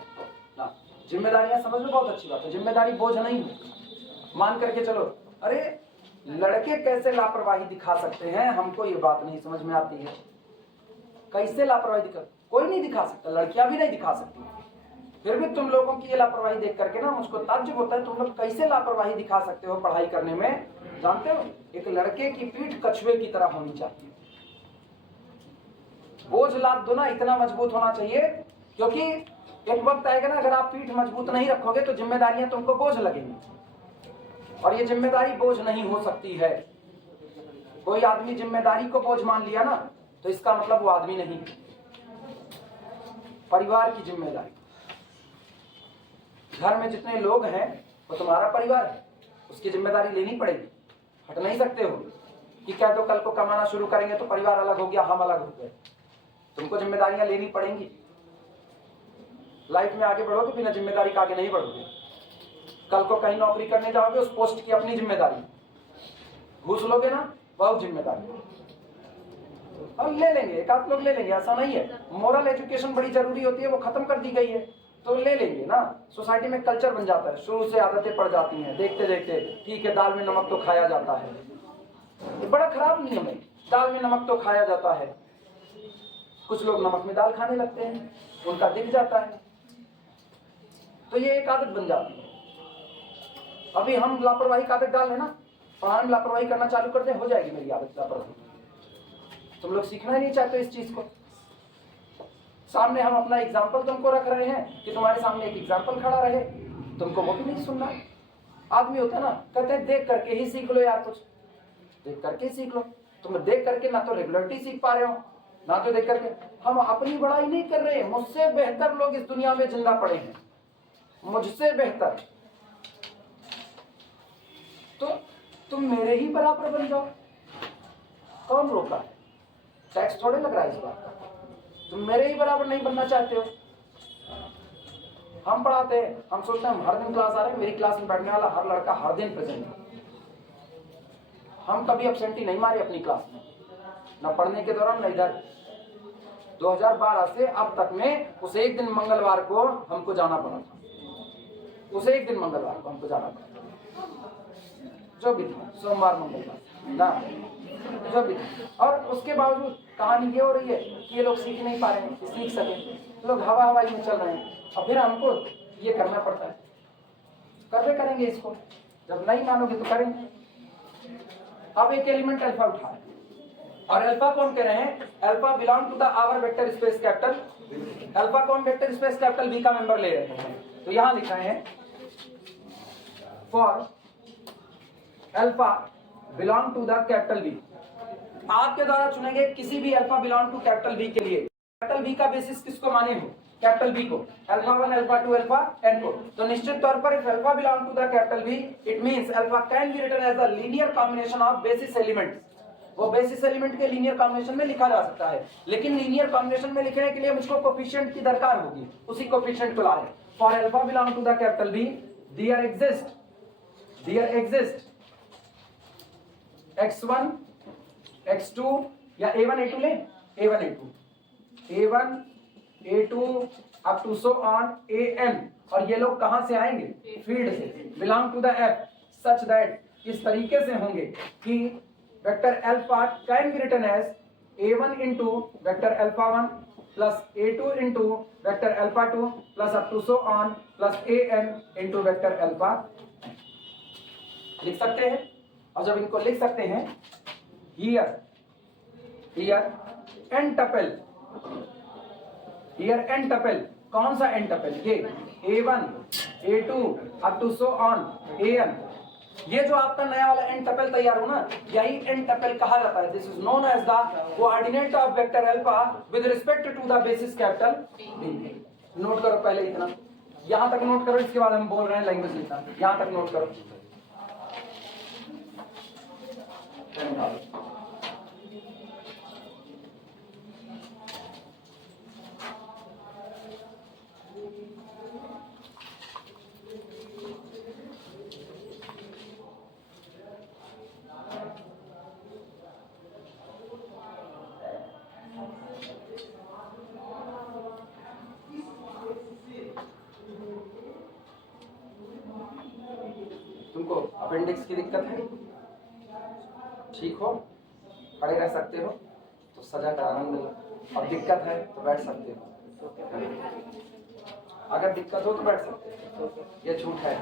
ना, जिम्मेदारियां समझ लो, बहुत अच्छी बात है। जिम्मेदारी बोझ नहीं है, मान करके चलो। अरे लड़के कैसे लापरवाही दिखा सकते हैं, हमको ये बात नहीं समझ में आती है। कैसे लापरवाही दिखा, कोई नहीं दिखा सकता, लड़कियां भी नहीं दिखा सकती। फिर भी तुम लोगों की ये लापरवाही देख करके ना मुझको ताज्जुब होता है, तुम लोग कैसे लापरवाही दिखा सकते हो पढ़ाई करने में। जानते हो, एक लड़के की पीठ कछुए की तरह होनी चाहिए, बोझ लाद दो ना, इतना मजबूत होना चाहिए, क्योंकि एक वक्त आएगा ना, अगर आप पीठ मजबूत नहीं रखोगे तो जिम्मेदारियां तुमको बोझ लगेंगी, और ये जिम्मेदारी बोझ नहीं हो सकती है। कोई आदमी जिम्मेदारी को बोझ मान लिया ना, तो इसका मतलब वो आदमी नहीं। परिवार की जिम्मेदारी, घर में जितने लोग हैं वो तुम्हारा परिवार है, उसकी जिम्मेदारी लेनी पड़ेगी, हट नहीं सकते हो कि कह दो कल को कमाना शुरू करेंगे तो परिवार अलग हो गया, हम अलग हो गए। तुमको जिम्मेदारियां लेनी पड़ेंगी। लाइफ में आगे बढ़ोगे, बिना जिम्मेदारी का आगे नहीं बढ़ोगे। कल को कहीं नौकरी करने जाओगे, उस पोस्ट की अपनी जिम्मेदारी, घूस लोगे ना, बहुत जिम्मेदारी, और ले लेंगे, एक आध लोग ले लेंगे, ऐसा नहीं है। मोरल एजुकेशन बड़ी जरूरी होती है, वो खत्म कर दी गई है तो ले लेंगे ना। सोसाइटी में कल्चर बन जाता है, शुरू से आदतें पड़ जाती हैं, देखते देखते ठीक है, दाल में नमक तो खाया जाता है, ये बड़ा खराब नियम है, दाल में नमक तो खाया जाता है। कुछ लोग नमक में दाल खाने लगते हैं, उनका दिख जाता है, तो ये एक आदत बन जाती है। अभी हम लापरवाही का आदत डाल लेना, पढ़ाई में लापरवाही करना चालू कर दे, हो जाएगी मेरी आदत लापरवाही। तुम लोग सीखना ही नहीं चाहते इस चीज को। सामने हम अपना एग्जाम्पल तुमको रख रहे हैं कि तुम्हारे सामने एक एग्जाम्पल खड़ा रहे, तुमको वो भी नहीं सुनना। आदमी होता है ना, कहते हैं देख करके ही सीख लो यार, कुछ देख करके ही सीख लो। तुम देख करके ना तो रेगुलरिटी सीख पा रहे हो, ना तो देख करके। हम अपनी बड़ाई नहीं कर रहे, मुझसे बेहतर लोग इस दुनिया में जिंदा पड़े हैं, मुझसे बेहतर, तो तुम मेरे ही बराबर बन जाओ। कौन रोका है? टैक्स थोड़े लग रहा है इस बात का। तुम मेरे ही बराबर नहीं बनना चाहते हो। हम पढ़ाते हैं, हम सोचते हैं हम हर दिन क्लास आ रहे हैं, मेरी क्लास में बैठने वाला हर लड़का हर दिन प्रेजेंट है। हम कभी एब्सेंटी नहीं मारे अपनी क्लास में, न पढ़ने के दौरान न इधर। 2012 से अब तक में उस एक दिन मंगलवार को हमको जाना पड़ा था, उस एक दिन मंगलवार को हमको जाना पड़ा, जो भी था, सोमवार मंगलवार ना, जो भी था। और उसके बावजूद कहानी ये हो रही है कि ये लोग सीख नहीं पा रहे हैं, सीख सके लोग हवा हवाई में चल रहे हैं, और फिर हमको ये करना पड़ता है। करवे करेंगे इसको, जब नहीं मानोगे तो करेंगे। अब एक एलिमेंट अल्फा उठा है, और अल्फा कौन कह रहे हैं? Alpha belong to the our vector space capital. Alpha कौन वेक्टर स्पेस कैपिटल बी का मेंबर ले रहे हैं, तो यहां लिखा है for alpha belong to the capital B. आपके द्वारा चुने गए किसी भी alpha belong to capital B के लिए कैपिटल बी का बेसिस किसको माने हो? कैपिटल बी को, अल्फा 1 अल्फा 2 अल्फा n को। तो निश्चित तौर पर if alpha belong to the capital B, it means alpha can be written as the linear combination of basis elements. वो बेसिस एलिमेंट के लीनियर कॉम्बिनेशन में लिखा जा सकता है, लेकिन लीनियर कॉम्बिनेशन में लिखने के लिए मुझको कोफिशिएंट की दरकार होगी, उसी कोफिशिएंट को ला रहे हैं। For alpha belong to the capital B, there exist x1 x2 या a1 a2 ले, a1 a2 up to so on an, और ये लोग कहां से आएंगे? फील्ड से। Belong to the f such that इस तरीके से होंगे कि vector alpha can be written as a1 into vector alpha 1 plus a2 into vector alpha 2 plus up to so on plus an into vector alpha. लिख सकते हैं, और जब इनको लिख सकते हैं, हियर n टपल, कौन सा n टपल? ये a1 a2 up to so on an। ये जो आपका नया वाला n टपल तैयार हो ना, यही n टपल कहा जाता है। This is known as the coordinate of vector alpha with respect to the basis capital B। Note करो पहले इतना, यहां तक नोट करो, इसके बाद हम बोल रहे हैं लैंग्वेज लिखना। यहां तक नोट करो। तुमको अपेंडिक्स की दिक्कत है? ठीक हो, खड़े रह सकते हो तो सजा का आनंद लो, और दिक्कत है तो बैठ सकते हो। अगर दिक्कत हो तो बैठ सकते हो, ये झूठ है।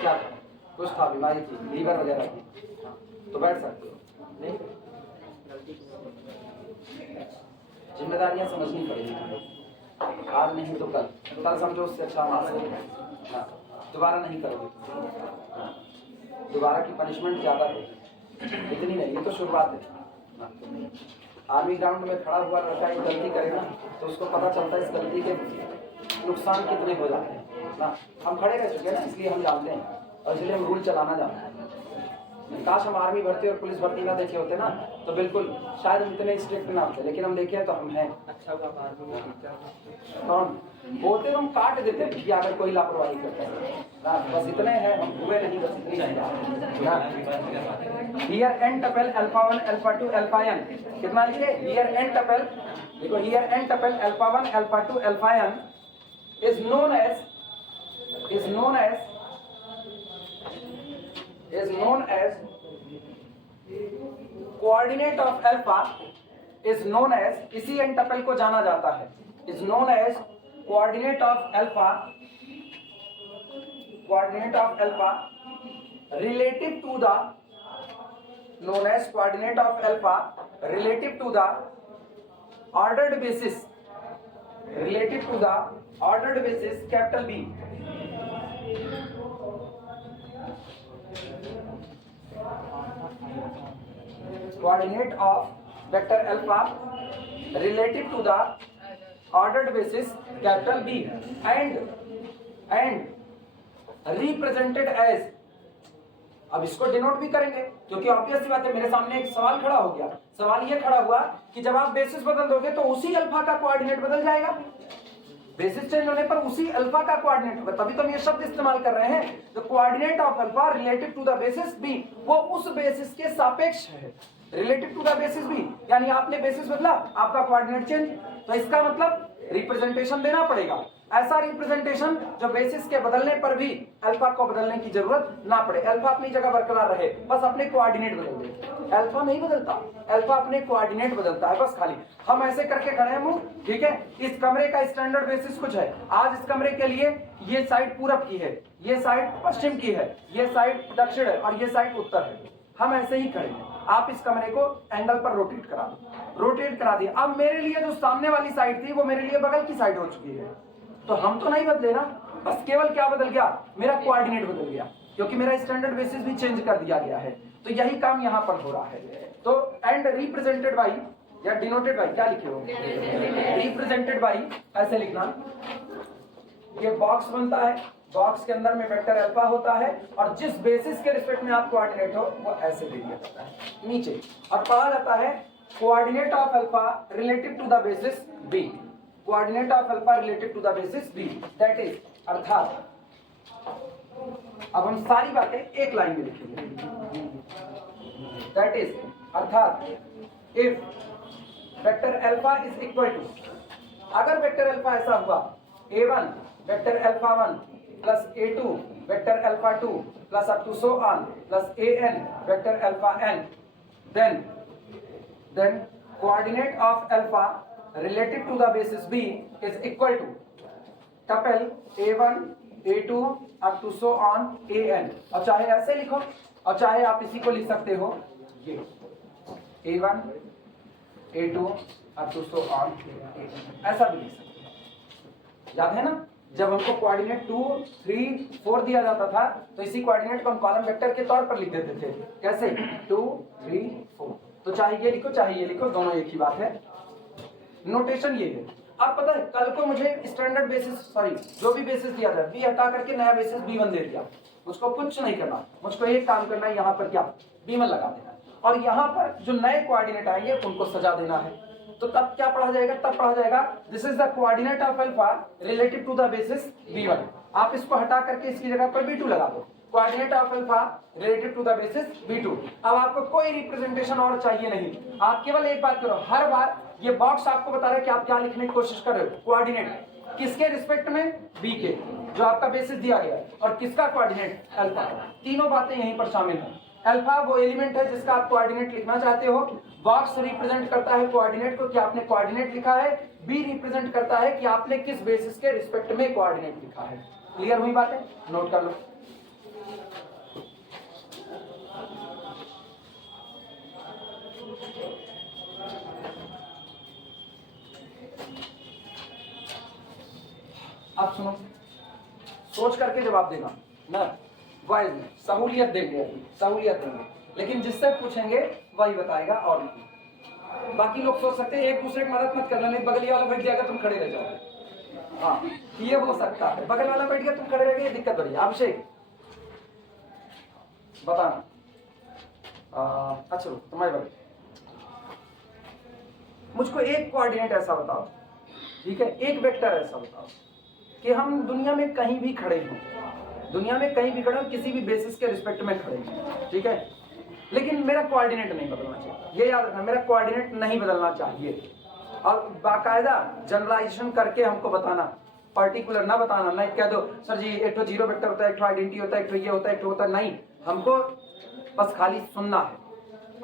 क्या कुछ था, बीमारी थी, लीवर वगैरह थी, तो बैठ सकते हो। जिम्मेदारियां समझनी पड़ेगी, आज नहीं तो कल समझो उससे अच्छा मास्टर। हाँ, दोबारा नहीं करोगे, दोबारा की पनिशमेंट ज्यादा होगी, इतनी नहीं, ये तो शुरुआत है। आर्मी ग्राउंड में खड़ा हुआ लड़का एक गलती करे ना, तो उसको पता चलता है इस गलती के नुकसान कितने हो जाते हैं ना। हम खड़े रह चुके हैं ना, इसलिए हम जानते हैं, और इसलिए हम रूल चलाना जानते हैं। काश हम आर्मी भर्ती और पुलिस भर्ती ना देखे होते ना, तो बिल्कुल शायद हम इतने स्ट्रिक्ट ना होते, लेकिन हम देखे तो हम हैं। अच्छा कौन होते तो हम काट देते हैं कि अगर कोई लापरवाही करता है ना, बस इतने हैं, हम हुए नहीं, बस इतनी है। Here n tuple alpha 1 alpha 2 alpha n, कितना लिखे? हियर n टपल, देखो here n tuple alpha 1 alpha 2 alpha n is known as coordinate of alpha is known as, इसी n टपल को जाना जाता है, is known as coordinate of alpha relative to the, known as coordinate of alpha relative to the ordered basis, capital B। Coordinate of vector alpha relative to the ordered basis capital B and represented as, अब इसको denote भी करेंगे, क्योंकि obvious सी बात है, मेरे सामने एक सवाल खड़ा हो गया। सवाल ये खड़ा हुआ कि जब आप बेसिस बदल दोगे तो उसी अल्फा का कोऑर्डिनेट बदल जाएगा। बेसिस चेंज होने पर उसी अल्फा का कोऑर्डिनेट होगा, तभी तो हम ये शब्द इस्तेमाल कर रहे हैं। The coordinate of alpha relative to the basis B, वो उस बेसिस के सापेक्ष है। Relative to the basis B, यानी आपने बेसिस बदला, आपका कोऑर्डिनेट चेंज, तो इसका मतलब रिप्रेजेंटेशन देना पड़ेगा। ऐसा रिप्रेजेंटेशन जो बेसिस के बदलने पर भी अल्फा को बदलने की जरूरत ना पड़े, अल्फा अपनी जगह बरकरार रहे, बस अपने कोऑर्डिनेट बदल दे। अल्फा नहीं बदलता, अल्फा अपने कोऑर्डिनेट बदलता है, बस खाली हम ऐसे करके खड़े हैं मुंह, ठीक है। इस कमरे का स्टैंडर्ड बेसिस कुछ है, आज इस कमरे के लिए ये साइड पूरब की है, ये साइड पश्चिम की है, ये साइड दक्षिण है, और ये साइड उत्तर है। हम ऐसे ही खड़े हैं। आप इस कमरे को एंगल पर रोटेट करा दिए। अब मेरे लिए जो सामने वाली साइड थी वो मेरे लिए बगल की साइड हो चुकी है, तो हम तो नहीं बदले ना, बस केवल क्या बदल गया, मेरा कोऑर्डिनेट बदल गया, क्योंकि मेरा स्टैंडर्ड बेसिस भी चेंज कर दिया गया है। तो यही काम यहाँ पर हो रहा है। तो एंड रिप्रेजेंटेड बाई, या डिनोटेड बाई, क्या लिखे हो, रिप्रेजेंटेड बाई, ऐसे लिखना। ये बॉक्स बनता है, बॉक्स के अंदर में वेक्टर अल्फा होता है और जिस बेसिस के रिस्पेक्ट में आप कोऑर्डिनेट हो वो ऐसे दे दिया जाता है नीचे, और कहा जाता है coordinate of alpha relative to the basis B, coordinate of alpha relative to the basis B, that is, अर्थात अब हम सारी बातें एक लाइन में लिखेंगे, दैट इज, अर्थात if vector alpha is equal to, अगर वेक्टर अल्फा ऐसा हुआ a1 vector alpha 1 plus a2 vector alpha 2 plus up to so on plus an vector alpha n, then coordinate of alpha relative to the basis b is equal to tuple a1 a2 up to so on an, और चाहे ऐसे लिखो और चाहे आप इसी को लिख सकते हो ये a1 a2 up to so on an, ऐसा भी लिख सकते हो। याद है ना, जब हमको कोऑर्डिनेट 2 3 4 दिया जाता था तो इसी कोऑर्डिनेट को हम कॉलम वेक्टर के तौर पर लिख देते थे, कैसे 2 3 4, तो चाहे ये लिखो चाहे ये लिखो, दोनों एक ही बात है, नोटेशन ये है। अब पता है कल को मुझे स्टैंडर्ड बेसिस, सॉरी जो भी बेसिस दिया जाए, बी हटा करके नया बेसिस b1 दे दिया, मुझको कुछ नहीं करना, मुझको एक काम करना है, यहाँ पर क्या b1 लगा देना है और यहाँ पर जो नए कोऑर्डिनेट आएंगे उनको सजा देना है। तो तब क्या पढ़ा जाएगा, तब पढ़ा जाएगा this is the coordinate of alpha relative to the basis b1, आप इसको हटा करके इसकी जगह पर b2 लगा दो, coordinate of alpha relative to the basis b2। अब आपको कोई रिप्रेजेंटेशन और चाहिए नहीं, आप केवल एक बात करो, हर बार ये बॉक्स आपको बता रहा है कि आप क्या लिखने की कोशिश कर रहे हो, कोऑर्डिनेट किसके रिस्पेक्ट में, b के, जो आपका बेसिस दिया गया है, और किसका कोऑर्डिनेट, अल्फा, तीनों बातें यहीं पर शामिल हैं। अल्फा वो एलिमेंट है जिसका आप कोऑर्डिनेट लिखना चाहते हो, बॉक्स रिप्रेजेंट करता है कोऑर्डिनेट को कि आपने कोऑर्डिनेट लिखा है, बी रिप्रेजेंट करता है कि आपने किस बेसिस के रिस्पेक्ट में कोऑर्डिनेट लिखा है। क्लियर हुई बातें, नोट कर लो। अब सुनो, सोच करके जवाब देना ना, वाइज में सहूलियत देंगे, सहूलियत देंगे, लेकिन जिससे पूछेंगे वही बताएगा और नहीं। बाकी लोग सोच सकते हैं एक दूसरे की मदद मत करना, नहीं बगली वाला बैठ जाएगा तुम खड़े रह जाओगे, हाँ ये हो सकता है, बगल वाला बैठ गया तुम खड़े रह गए, दिक्कत बढ़िया। अभिषेक बताना, अच्छा तुम्हारे बारे, मुझको एक कोऑर्डिनेट ऐसा बताओ, ठीक है, एक वेक्टर ऐसा बताओ कि हम दुनिया में कहीं भी खड़े हों, दुनिया में कहीं भी खड़े हो, किसी भी बेसिस के रिस्पेक्ट में खड़े हैं, ठीक है, लेकिन मेरा कोऑर्डिनेट नहीं बदलना चाहिए, ये याद रखना, मेरा कोऑर्डिनेट नहीं बदलना चाहिए, और बाकायदा जनरलाइजेशन करके हमको बताना, पर्टिकुलर ना बताना, नहीं कह दो सर जी एक तो जीरो वेक्टर होता है, एक तो आइडेंटिटी होता है, एक तो ये होता है, एक तो होता है, नहीं, हमको बस खाली सुनना है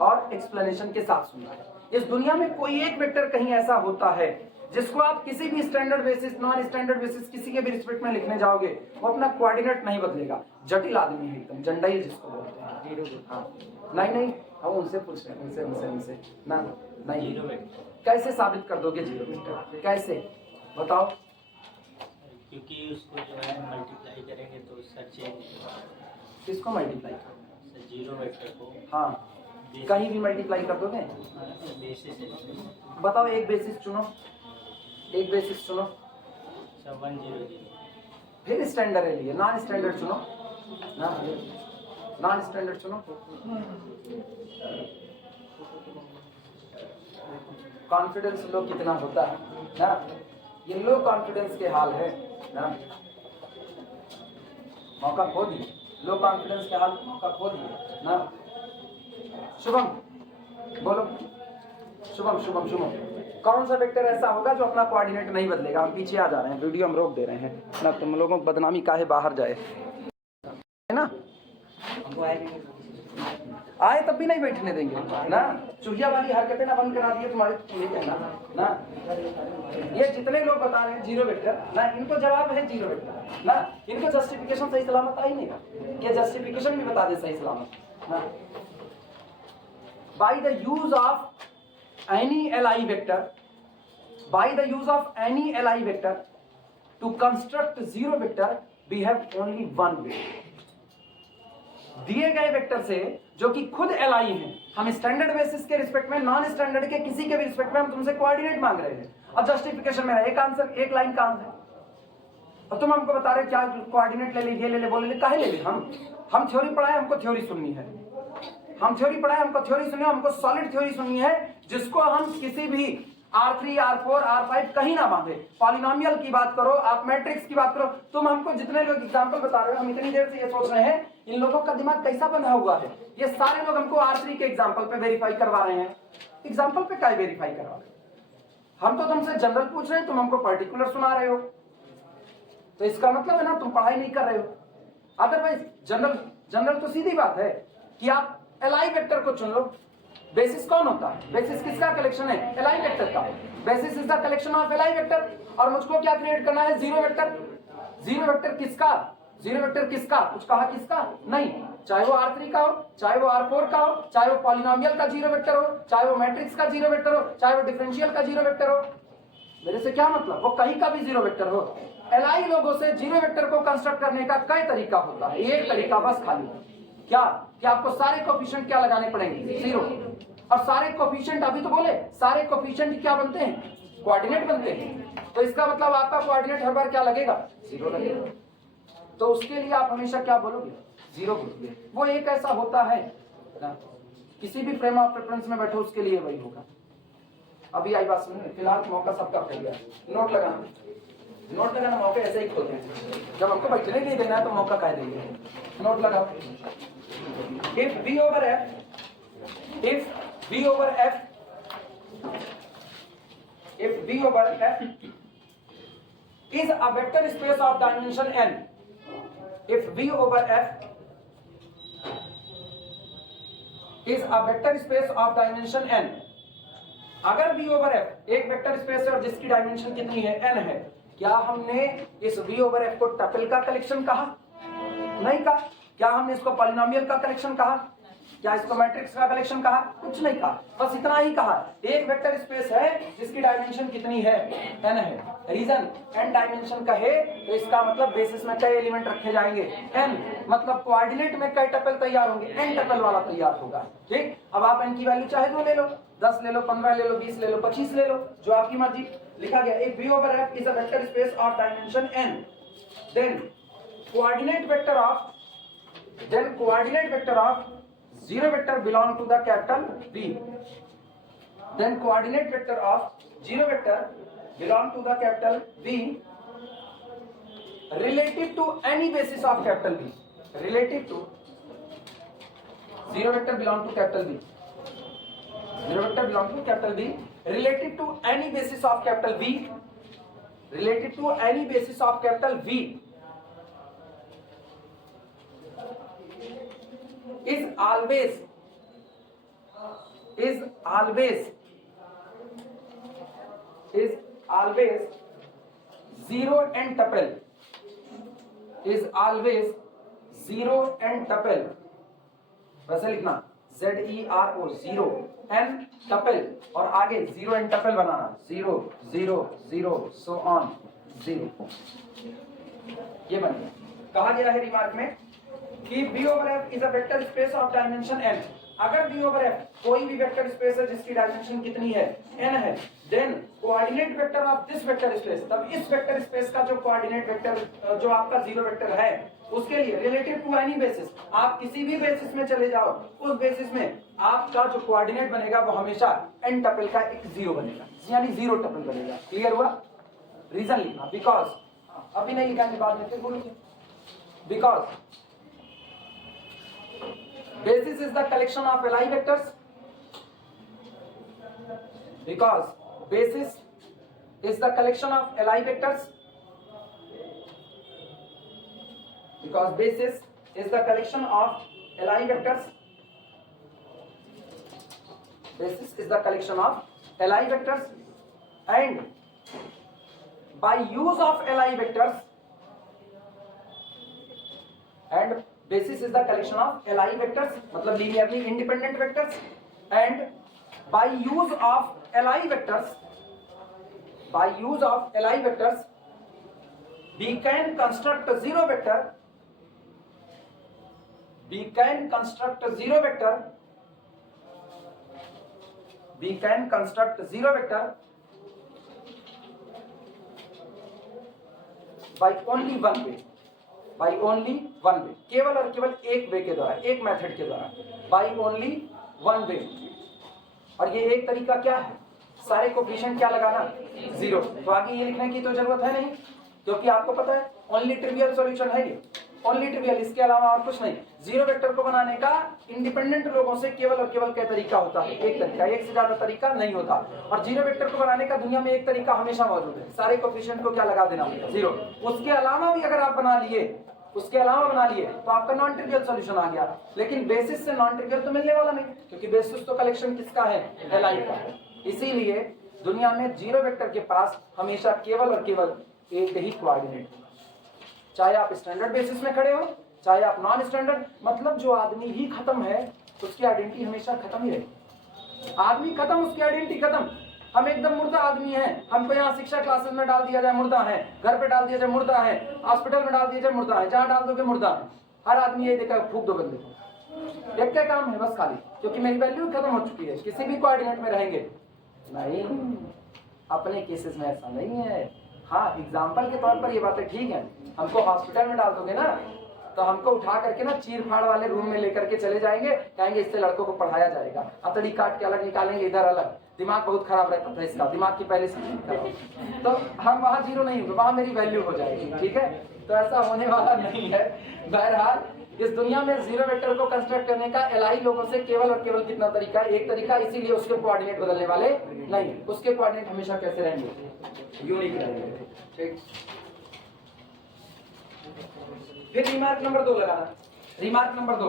और एक्सप्लेनेशन के साथ सुनना है। इस दुनिया में कोई एक वेक्टर कहीं ऐसा होता है जिसको आप किसी भी standard basis, non standard basis, किसी के भी रिस्पेक्ट में लिखने जाओगे वो अपना कोऑर्डिनेट नहीं बदलेगा, जटिल आदमी है एकदम, जंडाइल जिसको बोलते हैं, हाँ नहीं हम उनसे पूछ रहे हैं, उनसे ना नहीं, जीरो वेक्टर कैसे साबित कर दोगे, जीरो वेक्टर कैसे बताओ, क्योंकि उसको जो है मल्टीप्लाई करेंगे तो उसका चेंज, किसको मल्टीप्लाई करोगे, जीरो वेक्टर को, हाँ कहीं भी मल्टीप्लाई कर दोगे, बेसिस बताओ एक बेसिस चुनो, एक बेसिस चुनो, 100, फिर स्टैंडर्ड है लिए, नॉन स्टैंडर्ड चुनो ना, नॉन स्टैंडर्ड चुनो, कॉन्फिडेंस लो कितना होता है ना, ये लो कॉन्फिडेंस के हाल है ना, मौका खो दिए, लो कॉन्फिडेंस के हाल, मौका खो दिए ना। शुभम बोलो, शुभम कौन सा वेक्टर ऐसा होगा जो अपना कोऑर्डिनेट नहीं बदलेगा, हम पीछे आ जा रहे हैं, वीडियो हम रोक दे रहे हैं ना, तुम लोगों को बदनामी काहे बाहर जाए, है ना, आए तब भी नहीं बैठने देंगे ना, चुहिया वाली हरकतें ना बंद करा दिए तुम्हारे, ये कहना ना, ये जितने लोग बता रहे हैं जीरो वेक्टर ना, इनको जवाब है जीरो वेक्टर ना, इनको जस्टिफिकेशन सही सलामत आई नहीं, ये जस्टिफिकेशन भी बता दे सही सलामत ना। By the use of any Li vector, by the use of any Li vector to construct zero vector, we have only one way. दिए गए वेक्टर से जो कि खुद एलआई हैं, हम स्टैंडर्ड बेसिस के रिस्पेक्ट में, नॉन स्टैंडर्ड के किसी के भी रिस्पेक्ट में हम तुमसे कोऑर्डिनेट मांग रहे हैं। अब जस्टिफिकेशन में एक आंसर, एक लाइन का आंसर, और तुम हमको बता रहे क्या कोऑर्डिनेट ले ले, ये ले ले, बोले ले, काहे ले ले? हम थ्योरी पढ़ाए, हमको थ्योरी सुननी है, हम थ्योरी पढ़ाए, हमको थ्योरी सुननी है, हमको सॉलिड थ्योरी सुननी है, जिसको हम किसी भी R3, R4, R5 कहीं ना बांधे। पॉलिनोमियल की बात करो, आप मैट्रिक्स की बात करो, तुम हमको जितने लोग एग्जांपल बता रहे हो, हम इतनी देर से ये सोच रहे हैं इन लोगों का दिमाग कैसा बना हुआ है। ये सारे लोग हमको R3 के एग्जांपल पे वेरीफाई करवा रहे हैं। एग्जांपल पे क्या वेरीफाई करवा रहे हैं? हम तो तुमसे जनरल पूछ रहे हैं, तुम हमको पर्टिकुलर सुना रहे हो, तो इसका मतलब है ना तुम पढ़ाई नहीं कर रहे हो। अदरवाइज जनरल तो सीधी बात है कि आप एलआई वेक्टर को चुन लो। बेसिस कौन होता है? बेसिस किसका कलेक्शन है? एलआई वेक्टर का। Basis is the collection of LI vector, और मुझको क्या क्रिएट करना है? Zero vector. जीरो वेक्टर किसका? जीरो वेक्टर किसका? कुछ कहा किसका? नहीं, चाहे वो R3 का हो, चाहे वो R4 का हो, चाहे वो पॉलिनोमियल का जीरो वेक्टर हो, चाहे वो मैट्रिक्स का जीरो वेक्टर हो, चाहे वो डिफरेंशियल का जीरो वेक्टर हो। मेरे से क्या मतलब? वो कहीं का भी जीरो वेक्टर हो। एलआई लोगों से जीरो वेक्टर को कंस्ट्रक्ट करने का कई तरीका होता है, एक तरीका बस खाली क्या कि आपको सारे कोफिशिएंट क्या लगाने पड़ेंगे? जीरो। और सारे कोफिशिएंट, अभी तो बोले सारे कोफिशिएंट क्या बनते हैं? कोऑर्डिनेट बनते हैं। तो इसका मतलब आपका कोऑर्डिनेट हर बार क्या लगेगा? जीरो लगेगा। तो उसके लिए आप हमेशा क्या बोलोगे? जीरो बोलोगे। वो एक ऐसा होता है ना, किसी भी फ्रेम ऑफ रेफरेंस में बैठो उसके लिए वही होगा। अभी आई बात सुनिए, फिलहाल मौका सबका फैल गया। नोट लगाना मौके ऐसे ही खोलते हैं, जब हमको बैठने नहीं देना है तो मौका कह देंगे। नोट लगाओ। If V over F is a vector space of dimension n, if V over F is a vector space of dimension n, अगर V over F एक वेक्टर स्पेस है और जिसकी डायमेंशन कितनी है? n है, क्या हमने इस V over F को टपल का कलेक्शन कहा? नहीं कहा। क्या हमने इसको पॉलिनोमियल का कलेक्शन कहा? क्या इसको मैट्रिक्स का कलेक्शन कहा? कुछ नहीं कहा, बस इतना ही कहा एक वेक्टर स्पेस है जिसकी डायमेंशन कितनी है? n है। रीजन n डायमेंशन का है तो इसका मतलब बेसिस में कई एलिमेंट रखे जाएंगे? n। मतलब कोऑर्डिनेट में कई टपल तैयार होंगे? n टपल वाला तैयार होगा। ठीक, अब आप n की वैल्यू चाहे 2 ले लो, 10 ले लो, 15 ले लो, 20 ले लो, 25 ले लो, जो आपकी मर्जी। लिखा गया if V over F is a vector space of dimension n, then coordinate vector of zero vector belong to the capital V. Then coordinate vector of zero vector belong to the capital V relative to any basis of capital V. Relative to zero vector belong to capital V. Zero vector belong to capital V relative to any basis of capital V. Relative to any basis of capital V is always zero and tuple, is always zero and tuple, वैसे लिखना ZERO, zero and tuple, और आगे zero and tuple banana, 0 0 0 so on 0। ये बन गया। कहा गया है रिमार्क में कि V over F is a vector space of dimension n। अगर V over F कोई भी वेक्टर स्पेस है जिसकी डायमेंशन कितनी है? n है, then coordinate vector of this vector space, तब इस वेक्टर स्पेस का जो कोऑर्डिनेट वेक्टर जो आपका जीरो वेक्टर है उसके लिए रिलेटिव टू एनी बेसिस, आप किसी भी बेसिस में चले जाओ, उस बेसिस में आपका जो कोऑर्डिनेट बनेगा वो हमेशा n टपल का एक जीरो बनेगा, यानी जीरो टपल बनेगा। क्लियर हुआ? रीजन लिखना, बिकॉज, अभी नहीं लिखा बाद में फिर बोलूंगी, because basis is the collection of Li vectors, because basis is the collection of Li vectors, because basis is the collection of Li vectors, basis is the collection of Li vectors, and by use of Li vectors, and basis is the collection of Li vectors, मतलब linearly independent vectors, and by use of Li vectors, we can construct a zero vector, we can construct zero vector, we can construct zero vector by only one way, by only one way, केवल और केवल एक वे के द्वारा, एक method के द्वारा, by only one way। और ये एक तरीका क्या है, सारे कोफिशिएंट क्या लगाना, जीरो। तो आगे ये लिखने की तो जरूरत है नहीं, क्योंकि आपको पता है ओनली ट्रिवियल सॉल्यूशन है ये, ओनली ट्रिवियल, इसके अलावा और कुछ नहीं। जीरो वेक्टर को बनाने का इंडिपेंडेंट लोगों से केवल और केवल क्या तरीका होता है, एक तरीका, एक से ज्यादा तरीका नहीं होता। और जीरो वेक्टर को बनाने का दुनिया में एक तरीका हमेशा मौजूद है, सारे कोफिशिएंट को क्या लगा देना, जीरो। उसके अलावा भी अगर आप बना लिए, उसके अलावा बना लिए तो आपका नॉन ट्रिवियल सॉल्यूशन आ गया। लेकिन बेसिस से नॉन ट्रिवियल तो मिलने वाला नहीं, क्योंकि बेसिस तो कलेक्शन किसका है, एलआई का है। इसीलिए दुनिया में जीरो वेक्टर के पास हमेशा केवल और केवल एक ही कोऑर्डिनेट, चाहे आप स्टैंडर्ड बेसिस में खड़े हो, चाहे आप नॉन स्टैंडर्ड, मतलब जो आदमी ही खत्म है उसकी आइडेंटिटी हमेशा खत्म ही रहेगी। आदमी खत्म, उसकी आइडेंटिटी खत्म। हम एकदम मुर्दा आदमी हैं, हमको यहाँ शिक्षा क्लासेस में डाल दिया जाए मुर्दा है, घर पे डाल दिया जाए मुर्दा है, हॉस्पिटल में डाल दिया जाए मुर्दा है, जहाँ डाल दोगे मुर्दा है। हर आदमी ये देखा फूक दो बंदे को, एक क्या काम है बस खाली, क्योंकि मेरी वैल्यू खत्म हो चुकी है, किसी भी कोऑर्डिनेट में रहेंगे नहीं। अपने केसेस में ऐसा नहीं है। हाँ, एग्जाम्पल के तौर पर ये बातें ठीक है, हमको हॉस्पिटल में डाल दोगे ना तो हमको उठा करके ना चीर फाड़ वाले रूम में लेकर के चले जाएंगे, कहेंगे इससे लड़कों को पढ़ाया जाएगा, हथेली काट के अलग निकालेंगे, इधर अलग। दिमाग बहुत खराब रहता था इसका, दिमाग की पहले से खराब। तो हम वहाँ जीरो नहीं होंगे, वहाँ मेरी वैल्यू हो जाएगी, ठीक है। तो ऐसा होने वाला नहीं है। बहरहाल इस दुनिया में जीरो वेक्टर को कंस्ट्रक्ट करने का एलआई लोगों से केवल और केवल कितना तरीका, एक तरीका, इसीलिए उसके कोऑर्डिनेट बदलने वाले नहीं, उसके कोऑर्डिनेट हमेशा कैसे रहेंगे, यूनिक रहेंगे, ठीक। फिर रिमार्क नंबर 2 लगाना, रिमार्क नंबर 2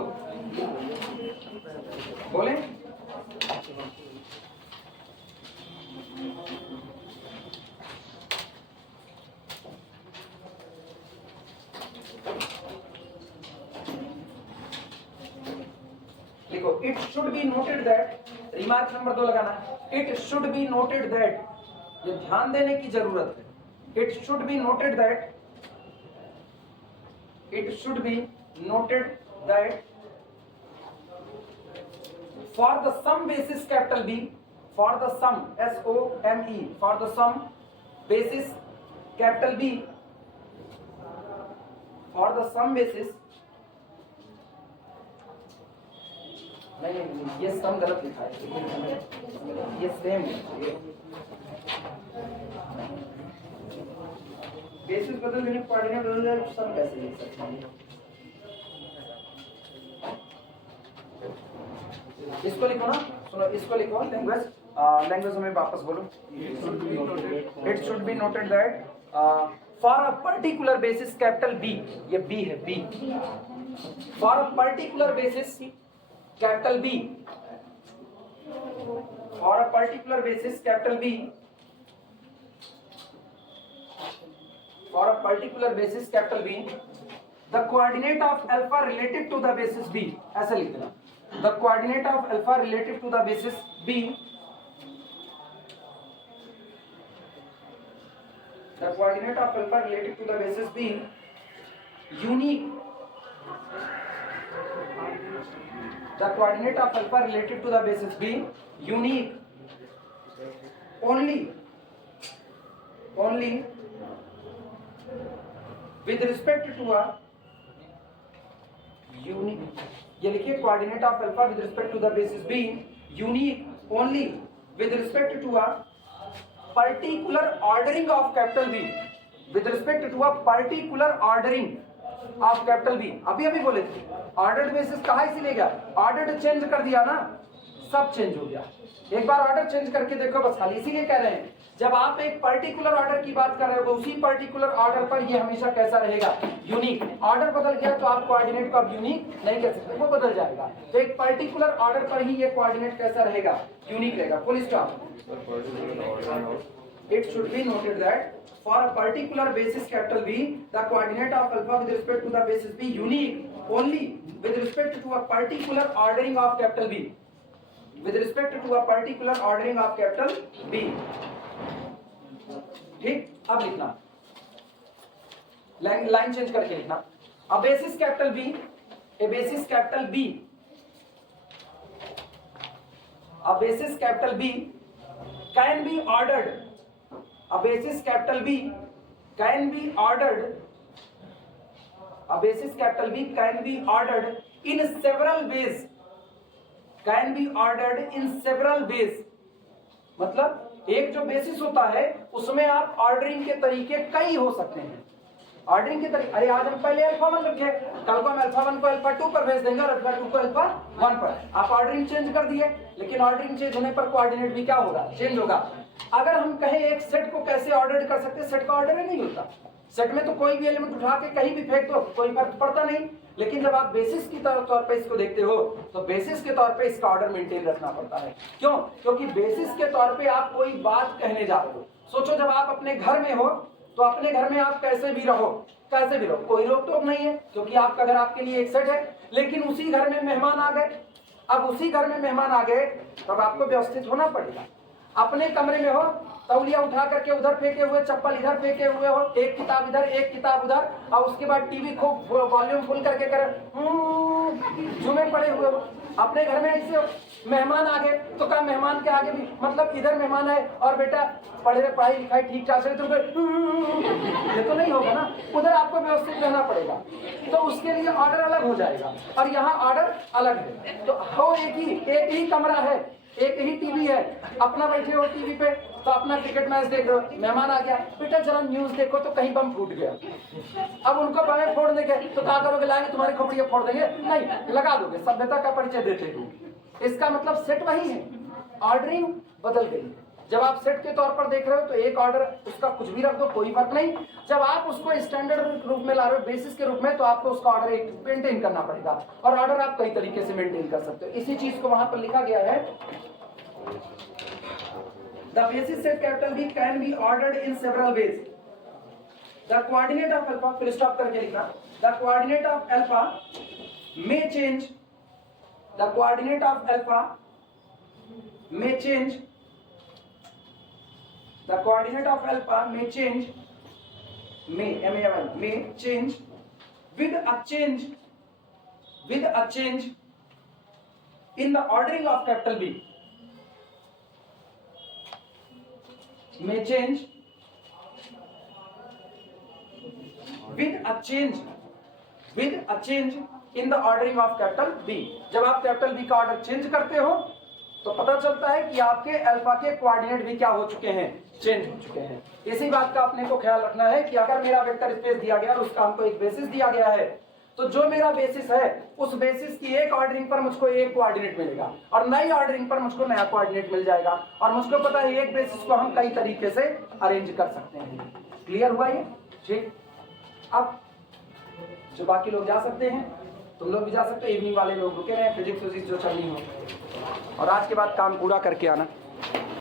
बोले, देखो, it should be noted that, remark number 2 लगाना, it should be noted that, ये ध्यान देने की जरूरत है। It should be noted that, it should be noted that for the sum basis capital B, for the sum, S-O-M-E, for the sum basis capital B, for the sum basis, नहीं, ये सम गलत लिखा है, ये सेम है, basis बदल देने coordinate बदल जाए, सम कैसे लिख सकते हैं? इसको लिखो ना, सुनो, इसको लिखो, लैंग्वेज में वापस बोलो। It should be noted that for a particular basis capital B, ये बी है, B, for a particular basis capital B, for a particular basis capital B, for a particular basis capital B, the coordinate of alpha relative to the basis B, ऐसा लिख देना, the coordinate of alpha relative to the basis B, the coordinate of alpha relative to the basis B, unique, the coordinate of alpha relative to the basis B, unique, only with respect to a unique, ये लिखिए, coordinate of alpha with respect to the basis B, unique only with respect to a particular ordering of capital B, with respect to a particular ordering of capital B। अभी बोले थे ordered basis कहाँ से ले गया, ordered change कर दिया ना, सब चेंज हो गया। एक बार ऑर्डर चेंज करके देखो बस खाली, इसीलिए कह रहे हैं जब आप एक पर्टिकुलर ऑर्डर की बात कर रहे हो, उसी पर्टिकुलर ऑर्डर पर ये हमेशा कैसा रहेगा, यूनिक। ऑर्डर बदल गया तो आप कोऑर्डिनेट को अब यूनिक नहीं कह सकते, वो बदल जाएगा। तो एक पर्टिकुलर ऑर्डर पर ही ये कोऑर्डिनेट कैसा रहेगा, यूनिक रहेगा। Full stop. It should be noted that for a particular basis capital B, the coordinate of alpha with respect to the basis B unique only with respect to a particular ordering of capital B, with respect to a particular ordering of capital B। ठीक, अब लिखना, line change करके लिखना। A basis capital B, a basis capital B, a basis capital B can be ordered, a basis capital B can be ordered, a basis capital B can be ordered in several ways, can be ordered in several ways. मतलब एक जो basis होता है उसमें आप ordering के तरीके कई हो सकते हैं। ऑर्डरिंग के तरीके, अरे आज हम पहले अल्फा 1 रखे, कल को हम अल्फा 1 को अल्फा 2 पर भेज देंगे और अल्फा 2 को अल्फा 1 पर। आप ऑर्डरिंग चेंज कर दिए, लेकिन ऑर्डरिंग चेंज होने पर कोऑर्डिनेट भी क्या होगा, चेंज होगा। अगर हम कहें एक सेट को कैसे ऑर्डर कर सकते हैं, सेट का ऑर्डर नहीं होता। सेट में तो कोई भी एलिमेंट उठा के कहीं भी फेंक दो, कोई फर्क पड़ता नहीं। लेकिन जब आप बेसिस की तौर पे इसको देखते हो तो बेसिस के तौर पे इसका ऑर्डर मेंटेन रखना पड़ता है। क्यों? क्योंकि बेसिस के तौर पे आप कोई बात कहने जा रहे हो। सोचो जब आप अपने घर में हो तो अपने घर में आप कैसे भी रहो, कैसे भी रहो, कोई रोक टोक नहीं है, क्योंकि आपका घर आपके लिए एक सेट है। लेकिन उसी घर में मेहमान आ गए, अब उसी घर में मेहमान आ गए तब आपको व्यवस्थित होना पड़ेगा। अपने कमरे में हो, तौलिया उठा करके उधर फेंके हुए, चप्पल इधर फेंके हुए हो, एक किताब इधर एक किताब उधर, और उसके बाद टीवी खूब वॉल्यूम फुल करके झूमे पड़े हुए हो। अपने घर में ऐसे मेहमान आ गए तो क्या मेहमान के आगे भी, मतलब इधर मेहमान है और बेटा पढ़ाई लिखाई ठीक ठाक से, तो ये तो नहीं होगा ना। उधर आपको व्यवस्थित रहना पड़ेगा, तो उसके लिए ऑर्डर अलग हो जाएगा और यहाँ ऑर्डर अलग है। तो हो एक ही कमरा है, एक ही टीवी है, अपना बैठे हो टीवी पे तो अपना क्रिकेट मैच देख रहे हो, मेहमान आ गया, बेटा जरा न्यूज देखो तो कहीं बम फूट गया। अब उनको बम फोड़ देंगे तो क्या करोगे, लाएंगे तुम्हारी खोपड़ियां फोड़ देंगे? नहीं, लगा दोगे, सभ्यता का परिचय देते हो। इसका मतलब सेट वही है, ऑर्डरिंग बदल गई। जब आप सेट के तौर पर देख रहे हो तो एक ऑर्डर, उसका कुछ भी रख दो, कोई फर्क नहीं। जब आप उसको स्टैंडर्ड रूप में ला रहे हो, बेसिस के रूप में, तो आपको उसका ऑर्डर एक मेंटेन करना पड़ेगा। और ऑर्डर आप कई तरीके से मेंटेन कर सकते हो। इसी चीज को वहां पर लिखा गया है, the basis set capital B can be ordered in several ways. The coordinate of alpha, फिर स्टॉप करके लिखना, the coordinate of alpha may change, the coordinate of alpha may change, the coordinate of alpha may change, may change with a change in the ordering of capital B. May change with a change in the ordering of capital B. जब आप capital B का order change करते हो तो पता चलता है कि आपके अल्फा के कोऑर्डिनेट भी क्या हो चुके हैं, चेंज हो चुके हैं। इसी बात का अपने को ख्याल रखना है कि अगर मेरा वेक्टर स्पेस दिया गया और उसका हमको एक बेसिस दिया गया है, तो जो मेरा बेसिस है उस बेसिस की एक ऑर्डरिंग पर मुझको एक कोऑर्डिनेट मिलेगा और नई ऑर्डरिंग पर मुझको नया कोऑर्डिनेट मिल जाएगा। और मुझको पता है एक बेसिस को हम कई तरीके से अरेंज कर सकते हैं। क्लियर हुआ ये? ठीक। अब जो बाकी लोग जा सकते हैं, तुम लोग भी जा सकते हो, इवनिंग वाले लोग रुके रहे, फिजिक्स जो चलनी हो, और आज के बाद काम पूरा करके आना।